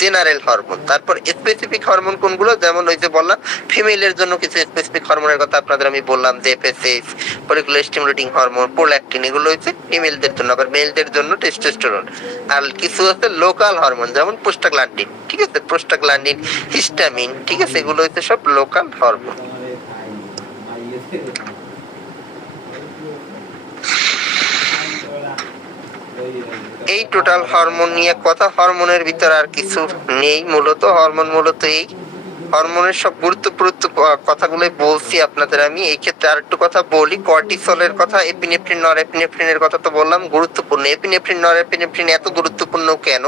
জেনারেল হরমোন। তারপর স্পেসিফিক হরমোন কোনগুলো, যেমন ওই যে বললাম ফিমেলের জন্য কিছু স্পেসিফিক হরমোনের কথা আপনাদের আমি বললাম, যে FSH, follicular stimulating hormone, prolactin, এগুলো হচ্ছে ফিমেলদের জন্য। আবার মেলদের জন্য টেস্টোস্টেরন। আর কিছু হচ্ছে লোকাল হরমোন, যেমন প্রোস্টাগ্ল্যান্ডিন, ঠিক আছে, প্রোস্টাগ্ল্যান্ডিন, হিস্টামিন, ঠিক আছে, এগুলো হচ্ছে সব লোকাল হরমোন। এই টোটাল হরমোন নিয়ে কথা। হরমোনের ভিতর আর কিছু নেই, মূলত হরমোন মূলত এই হরমোনের সব গুরুত্বপূর্ণ কথাগুলো বলছি আপনাদের আমি। এই ক্ষেত্রে আর একটু কথা বলি, কর্টিসলের কথা, এপিনেফ্রিন, নরএপিনেফ্রিনের কথা তো বললাম গুরুত্বপূর্ণ। এপিনেফ্রিন, নরএপিনেফ্রিন এত গুরুত্বপূর্ণ কেন?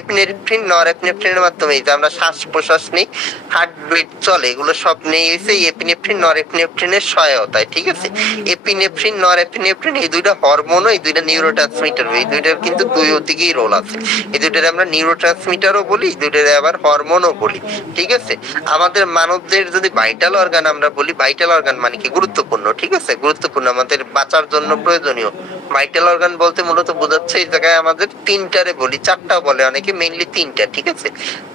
এপিনেফ্রিন, নরএপিনেফ্রিনের মাধ্যমে যে আমরা শ্বাস প্রশ্বাস নেই, হার্টবিট চলে, এগুলো সব নেই হয়েছে এপিনেফ্রিন, নরএপিনেফ্রিনের সহায়তায়, ঠিক আছে। এপিনেফ্রিন, নরএপিনেফ্রিন এই দুইটা হরমোনও, এই দুইটা নিউরোট্রান্সমিটার, এই দুইটার কিন্তু দুই দিকেই রোল আছে। এই দুইটার আমরা নিউরোট্রান্সমিটারও বলি, এই দুইটার আবার হরমোনও বলি, ঠিক আছে। আমাদের মানবদের যদি ভাইটাল অর্গান আমরা বলি, ভাইটাল অর্গান মানে কি, গুরুত্বপূর্ণ, ঠিক আছে, গুরুত্বপূর্ণ, আমাদের বাঁচার জন্য প্রয়োজনীয়। ভাইটাল অর্গান বলতে মূলত বোঝাচ্ছে এই জায়গায় আমাদের তিনটারে বলি, চারটাও বলে অনেকে, মেইনলি তিনটা, ঠিক আছে।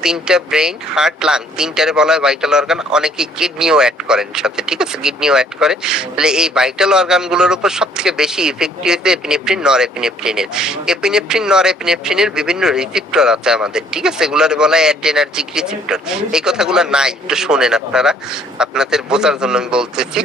তিনটা, ব্রেইন, হার্ট, লাং, তিনটারে বলা হয় ভাইটাল অর্গান। অনেকে কিডনিও অ্যাড করেন সাথে, ঠিক আছে, কিডনিও অ্যাড করে। তাহলে এই ভাইটাল অর্গানগুলোর উপর সবথেকে বেশি ইফেক্টিভ হচ্ছে এপিনেফ্রিন, নরএপিনেফ্রিনের। এপিনেফ্রিন, নরএপিনেফ্রিনের বিভিন্ন রিসেপ্টর আছে আমাদের, ঠিক আছে, এগুলোর বলা হয় অ্যাড্রেনার্জিক রিসেপ্টর। এই কথাগুলো নাই, একটু শোনেন আপনারা, আপনাদের বোঝার জন্য আমি বলতেছি।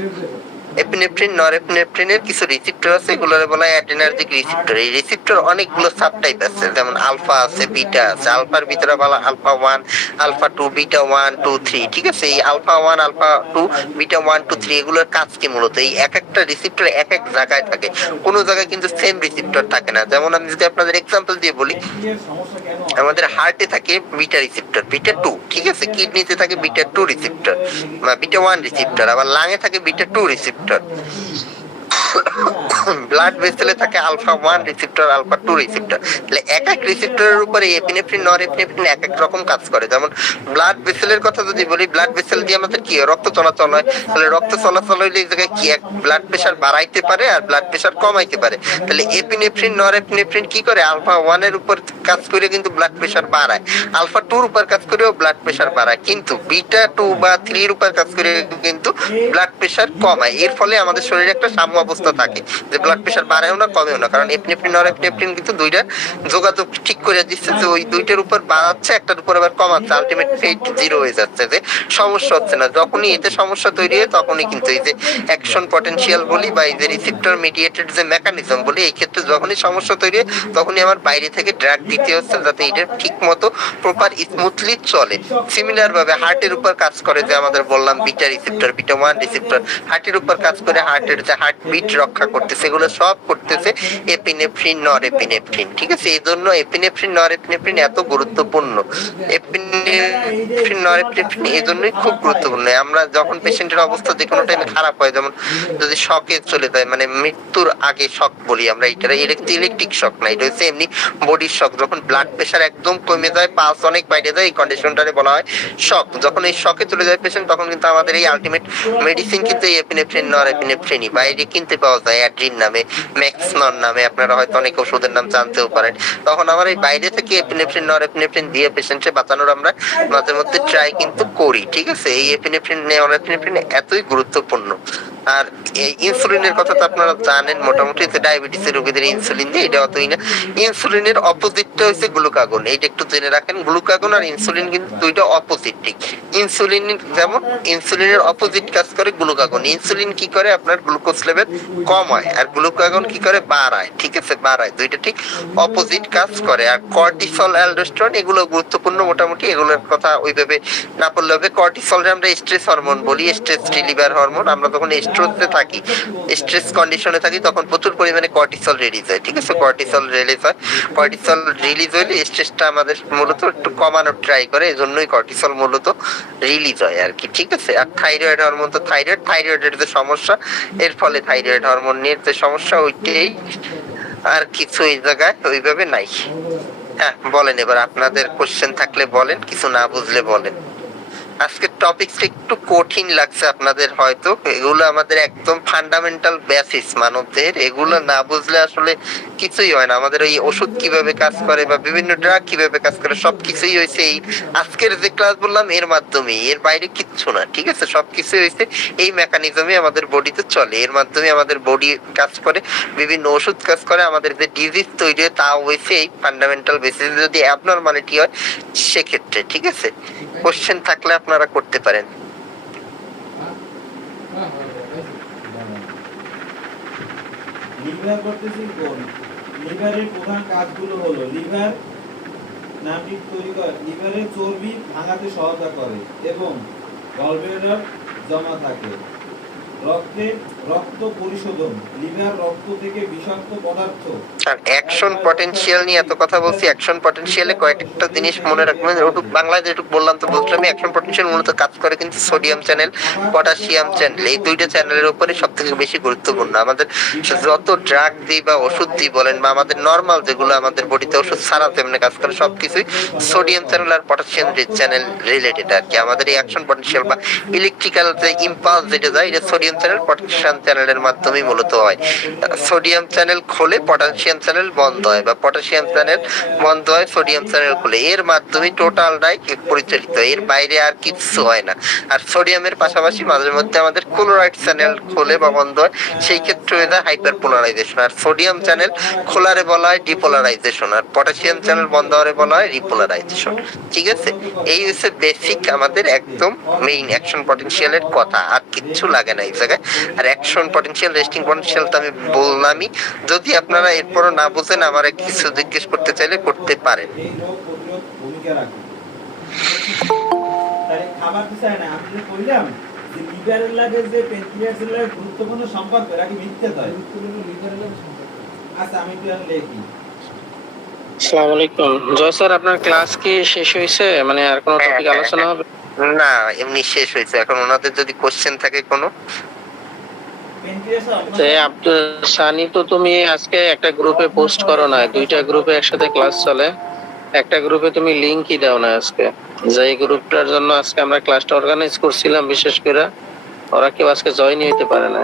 এপিনেফ্রিন নরএপিনেফ্রিনের কিছু রিসেপ্টর আছে, এগুলোরে বলা হয় অ্যাড্রিনার্জিক রিসেপ্টর। এই রিসেপ্টর অনেকগুলো সাব টাইপ আছে, যেমন আলফা আছে, বিটা আছে। আলফার ভিতরে বলা আলফা 1, আলফা 2, বিটা 1 2 3, ঠিক আছে। এই আলফা 1, আলফা 2, বিটা 1 2 3 এগুলোর কাজ কি মূলত এই এক একটা রিসেপ্টর এক এক জায়গায় থাকে, কোনো জায়গায় কিন্তু সেম রিসেপ্টর থাকে না। যেমন আমি যদি আপনাদের এক্সাম্পল দিয়ে বলি, আমাদের হার্টে থাকে বিটা রিসেপ্টর, বিটা 2, ঠিক আছে। কিডনিতে থাকে বিটা 2 রিসেপ্টর বা বিটা 1 রিসেপ্টর, আবার লাঙে থাকে বিটা 2 রিসেপ্টর। ব্লাড ভেসেলে থাকে আলফা 1 রিসেপ্টর, আলফা 2 রিসেপ্টর। তাহলে এক এক রিসেপ্টরের উপরে এপিনেফ্রিন নরএপিনেফ্রিন এক এক রকম কাজ করে। যেমন ব্লাড ভেসেলের কথা যদি বলি, ব্লাড ভেসেল দিয়ে আমাদের কি হয়? রক্ত চলাচল হয়। তাহলে রক্ত চলাচল হইলে এই জায়গায় কি, এক ব্লাড প্রেশার বাড়াইতে পারে আর ব্লাড প্রেশার কমাইতে পারে। তাহলে এপিনেফ্রিন নরএপিনেফ্রিন কি করে? আলফা 1 এর উপর কাজ করে কিন্তু ব্লাড প্রেশার বাড়ায়, আলফা 2 এর উপর কাজ করেও ব্লাড প্রেশার বাড়ায়, কিন্তু বিটা 2 বা 3 এর উপর কাজ করে কিন্তু ব্লাড প্রেশার কমায়। এর ফলে আমাদের শরীরে একটা সাম্য অবস্থা থাকে, যে ব্লাড প্রেশার বাড়েও না কমেও না, কারণ এপিনেফ্রিন নরএপিনেফ্রিন কিন্তু দুইটা যোগাযোগ ঠিক করে দিচ্ছে, যে ওই দুইটার উপর বাড়াচ্ছে, একটার উপর আবার কমাচ্ছে, আলটিমেট ফেট জিরো হয়ে যাচ্ছে, যে সমস্যা হচ্ছে না। যখনই এতে সমস্যা তৈরি হয় তখনই কিন্তু এই যে অ্যাকশন পটেনশিয়াল বলি বা এই যে রিসেপ্টর মিডিয়েটেড যে মেকানিজম বলি, এই ক্ষেত্রে যখনই সমস্যা তৈরি হয় তখনই আমার বাইরে থেকে ড্রাগ দিতে হচ্ছে, যাতে এটা ঠিক মতো প্রপার স্মুথলি চলে। সিমিলার ভাবে হার্টের উপর কাজ করে, যে আমাদের বললাম বিটা রিসেপ্টর, বিটা 1 রিসেপ্টর হার্টের উপর কাজ করে, হার্টের যে হার্টবিট রক্ষা করতেছে, এগুলো সব করতেছে এপিনেফ্রিন নরএপিনেফ্রিন, ঠিক আছে। এই জন্য এপিনেফ্রিন নরএপিনেফ্রিন এত গুরুত্বপূর্ণ। এপিনেফ্রিন নরএপিনেফ্রিন এই জন্যই খুব গুরুত্বপূর্ণ। আমরা যখন পেশেন্টের অবস্থা যে কোনো টাইমে খারাপ হয়, যেমন যদি শকে চলে যায়, মানে মৃত্যুর আগে শক বলি আমরা, এটা ইলেকট্রিক শক না, এটা হচ্ছে এমনি বডির শক। যখন ব্লাড প্রেশার একদম কমে যায়, পালস অনেক বাইরে যায়, এই কন্ডিশনটারে বলা হয় শক। যখন এই শকে চলে যায় পেশেন্ট, তখন কিন্তু আমাদের এই আলটিমেট মেডিসিন কিন্তু এই এপিনেফ্রিন নরএপিনেফ্রিনই বাইরে কিনতে পাওয়া যায়, অ্যাড্রিন নামে, ম্যাক্সনন নামে, আপনারা হয়তো অনেক ওষুধের নাম জানতেও পারেন। তখন আমার এই বাইরে থেকে এপিনেফ্রিন নরএপিনেফ্রিন দিয়ে পেশেন্টকে বাঁচানোর আমরা মাঝে মধ্যে ট্রাই কিন্তু করি, ঠিক আছে। এই এপিনেফ্রিন নরএপিনেফ্রিন এতই গুরুত্বপূর্ণ। আর এই ইনসুলিনের কথা তো আপনারা জানেন মোটামুটি, যে ডায়াবেটিসের রোগীদের ইনসুলিন দিয়ে, এটা অতই না। ইনসুলিনের অপোজিটটা হচ্ছে গ্লুকাগন, এইটা একটু জেনে রাখেন। গ্লুকাগন আর ইনসুলিন কিন্তু দুইটা অপোজিট, ঠিক। ইনসুলিন যেমন ইনসুলিনের অপোজিট কাজ করে গ্লুকাগন। ইনসুলিন কি করে? আপনার গ্লুকোজ লেভেল কমায়, আর গ্লুকাগন কি করে? বাড়ায়, ঠিক আছে, বাড়ায়। দুইটা ঠিক অপোজিট কাজ করে। আর কর্টিসল, অ্যালডোস্টেরন এগুলো গুরুত্বপূর্ণ মোটামুটি, এগুলোর কথা ওইভাবে না পড়লে হবে। কর্টিসলরে আমরা স্ট্রেস হরমোন বলি, স্ট্রেস রিলিভার হরমোন। আমরা যখন স্ট্রেসে থাকি, স্ট্রেস কন্ডিশনে থাকি, তখন প্রচুর পরিমাণে কর্টিসল রিলিজ হয়, ঠিক আছে। কর্টিসল রিলিজ হয়, কর্টিসল রিলিজ হইলে স্ট্রেসটা আমাদের মূলত একটু কমানোর ট্রাই করে, এজন্যই কর্টিসল মূলত রিলিজ হয় আর কি, ঠিক আছে। আর থাইরয়েড হরমোন তো থাইরয়েডের যে সমস্যা, এর ফলে থাইরয়েড হরমোন নিয়ে যে সমস্যা, ওইটাই। আর কিছু এই জায়গায় ওইভাবে নাই। হ্যাঁ বলেন, এবার আপনাদের কোশ্চেন থাকলে বলেন, কিছু না বুঝলে বলেন। আজকের টপিকটা একটু কঠিন লাগছে আপনাদের হয়তো, এগুলো আমাদের একদম ফান্ডামেন্টাল বেসিস মানবদের, এগুলো না বুঝলে আসলে কিছুই হয় না। আমাদের এই ওষুধ কিভাবে কাজ করে বা বিভিন্ন ড্রাগ কিভাবে কাজ করে, সবকিছুই হয়েছে এই আজকের যে ক্লাস বললাম এর মাধ্যমে, এর বাইরে কিচ্ছু না, ঠিক আছে। সবকিছুই হয়েছে এই মেকানিজমে আমাদের বডিতে চলে, এর মাধ্যমে আমাদের বডি কাজ করে, বিভিন্ন ওষুধ কাজ করে, আমাদের যে ডিজিজ তৈরি হয় তা হয়েছে এই ফান্ডামেন্টাল বেসিস। যদি অ্যাবনরমালিটি হয় সেক্ষেত্রে, ঠিক আছে। কোশ্চেন থাকলে আপনারা করতে পারেন। লিভার করতেছি কোন? লিভারের প্রধান কাজগুলো হলো, লিভার নামটি তৈরি করে, লিভারের চর্বি ভাঙাতে সহায়তা করে এবং গলব্লাডার জমা থাকে। রক্ত পরিশোধন, লিভার রক্ত থেকে বিষাক্ত পদার্থ। আর অ্যাকশন পটেনশিয়াল নিয়ে এত কথা বলছি, অ্যাকশন পটেনশিয়ালে কয়েকটা জিনিস মনে রাখবেন। ওটুক বাংলায় যেটুকু বললাম তো বলছিলাম, অ্যাকশন পটেনশিয়াল মূলত কাজ করে কিন্তু সোডিয়াম চ্যানেল, পটাশিয়াম চ্যানেল, এই দুইটা চ্যানেলের উপরে সব থেকে বেশি গুরুত্বপূর্ণ। আমাদের যত ড্রাগ দিই বা ওষুধ দিই বলেন, বা আমাদের নর্মাল যেগুলো আমাদের বডিতে ওষুধ ছাড়া তেমনি কাজ করে, সবকিছুই সোডিয়াম চ্যানেল আর পটাশিয়াম চ্যানেল রিলেটেড আর কি। আমাদের এই অ্যাকশন পটেনশিয়াল বা ইলেকট্রিক্যাল যে ইম্পালস যেটা যায়, এটা সোডিয়াম চ্যানেল পটাশিয়াম চ্যানেলের মাধ্যমে মূলত হয়। সোডিয়াম চ্যানেল খোলে পটাশিয়াম চ্যানেল বন্ধ হয়, বা পটাশিয়াম চ্যানেল বন্ধ হয় সোডিয়াম চ্যানেল খুলে, এর মাধ্যমে টোটালটাই পরিচালিত হয়, এর বাইরে আর কিছু হয় না। আর সোডিয়ামের পাশাপাশি মাঝে মধ্যে আমাদের ক্লোরাইড চ্যানেল খোলে বা বন্ধ হয়, সেই ক্ষেত্রে হয়ে যায় হাইপার পোলারাইজেশন। আর সোডিয়াম চ্যানেল খোলারে বলা হয় ডিপোলারাইজেশন, আর পটাশিয়াম চ্যানেল বন্ধ হলে বলা হয় রিপোলারাইজেশন, ঠিক আছে। এই হচ্ছে বেসিক আমাদের একদম মেইন অ্যাকশন পটেনশিয়ালের কথা, আর কিচ্ছু লাগে না। এক জায়গায়। আর অ্যাকশন পটেনশিয়াল, রেস্টিং পটেনশিয়াল তো আমি বললামই। যদি আপনারা এরপরও না বুঝেন, আমার কিছু জিজ্ঞেস করতে চাইলে করতে পারেন। এই রোগ প্রতিরোধ ভূমিকা রাখে। তাহলে খাবার তো চাই না, আমি যে কইলাম যে লিভারের লাগে যে প্যানক্রিয়াসের লাগে গুরুত্বপূর্ণ সম্পর্ক, এরা কি মিথ্যা তাই? আচ্ছা আমি একটু এখন লিখি। আসসালামু আলাইকুম। জয় স্যার, আপনার ক্লাস কি শেষ হয়েছে? মানে আর কোনো টপিক আলোচনা হবে? না, এমনি শেষ হয়েছে। এখন ওনাদের যদি কোশ্চেন থাকে কোনো। আব্দুল সানি, তো তুমি আজকে একটা গ্রুপে পোস্ট করো না, দুইটা গ্রুপে একসাথে ক্লাস চলে, একটা গ্রুপে তুমি লিংকই দাও না আজকে। যে গ্রুপটার জন্য আজকে আমরা ক্লাসটা অর্গানাইজ করছিলাম, বিশেষ করে ওরা কেউ আজকে জয়েনই হইতে পারে না।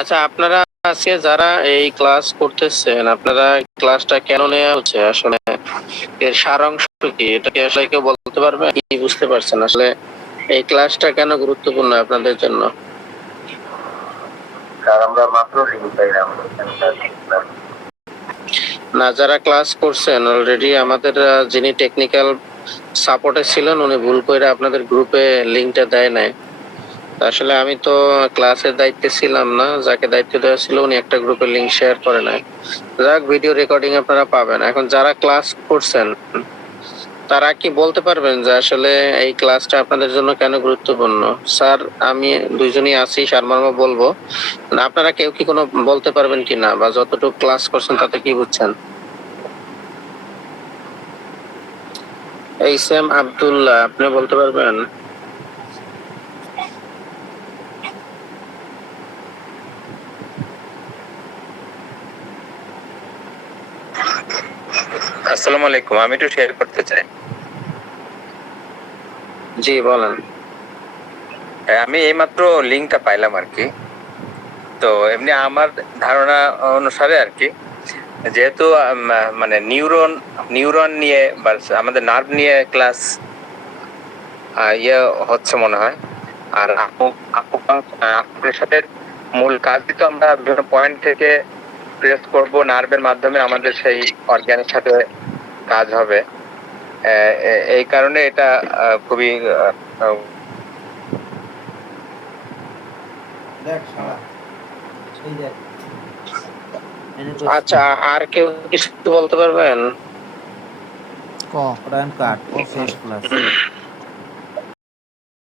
আচ্ছা, আপনারা আজকে যারা এই ক্লাস করতেছেন, আপনারা ক্লাসটা কেন নেওয়া হচ্ছে, আসলে এর সারাংশ কি, এটা কি আসলে কেউ বলতে পারবে? কি বুঝতে পারছেন আসলে এই ক্লাসটা কেন গুরুত্বপূর্ণ আপনাদের জন্য? আমরা মাত্র না, যারা ক্লাস করছেন অলরেডি, আমাদের যিনি টেকনিক্যাল সাপোর্টে ছিলেন, উনি ভুল করে আপনাদের গ্রুপে লিংকটা দেয় নাই। আসলে আমি তো ক্লাসের দায়িত্বে ছিলাম না, যাকে দায়িত্ব দেওয়া ছিল উনি একটা গ্রুপে লিংক শেয়ার করে নাই। যাক, ভিডিও রেকর্ডিং আপনারা পাবেন। এখন যারা ক্লাস করছেন তারা কি বলতে পারবেন যে আসলে এই ক্লাসটা আপনাদের জন্য কেন গুরুত্বপূর্ণ? স্যার, আমি দুইজনই আছি, সারমর্ম বলবো না, আপনারা কেউ কি কোনো বলতে পারবেন কি না, বা যতটুকু ক্লাস করছেন তাতে কি বুঝছেন? এই সেম আব্দুল্লাহ, আপনি বলতে পারবেন? আসসালামু আলাইকুম, আমি একটু শেয়ার করতে চাই। জি বলেন। আমি এইমাত্র লিঙ্কটা পাইলাম আর কি। তো এমনি আমার ধারণা অনুসারে আর কি, যেহেতু মানে নিউরন নিয়ে বা আমাদের নার্ভ নিয়ে ক্লাস ইয়ে হচ্ছে মনে হয়। আর আকুপাঙ্কচারের মূল কাজই তো আমরা বিভিন্ন পয়েন্ট থেকে প্রেস করব, নার্ভের মাধ্যমে আমাদের সেই অর্গানের সাথে কাজ হবে। এই কারণে এটা খুবই দেখ শালা, এই দেখ। আচ্ছা, আর কেউ কিছু বলতে পারবেন? ক প্রাণ কাট ও শেষ ক্লাস।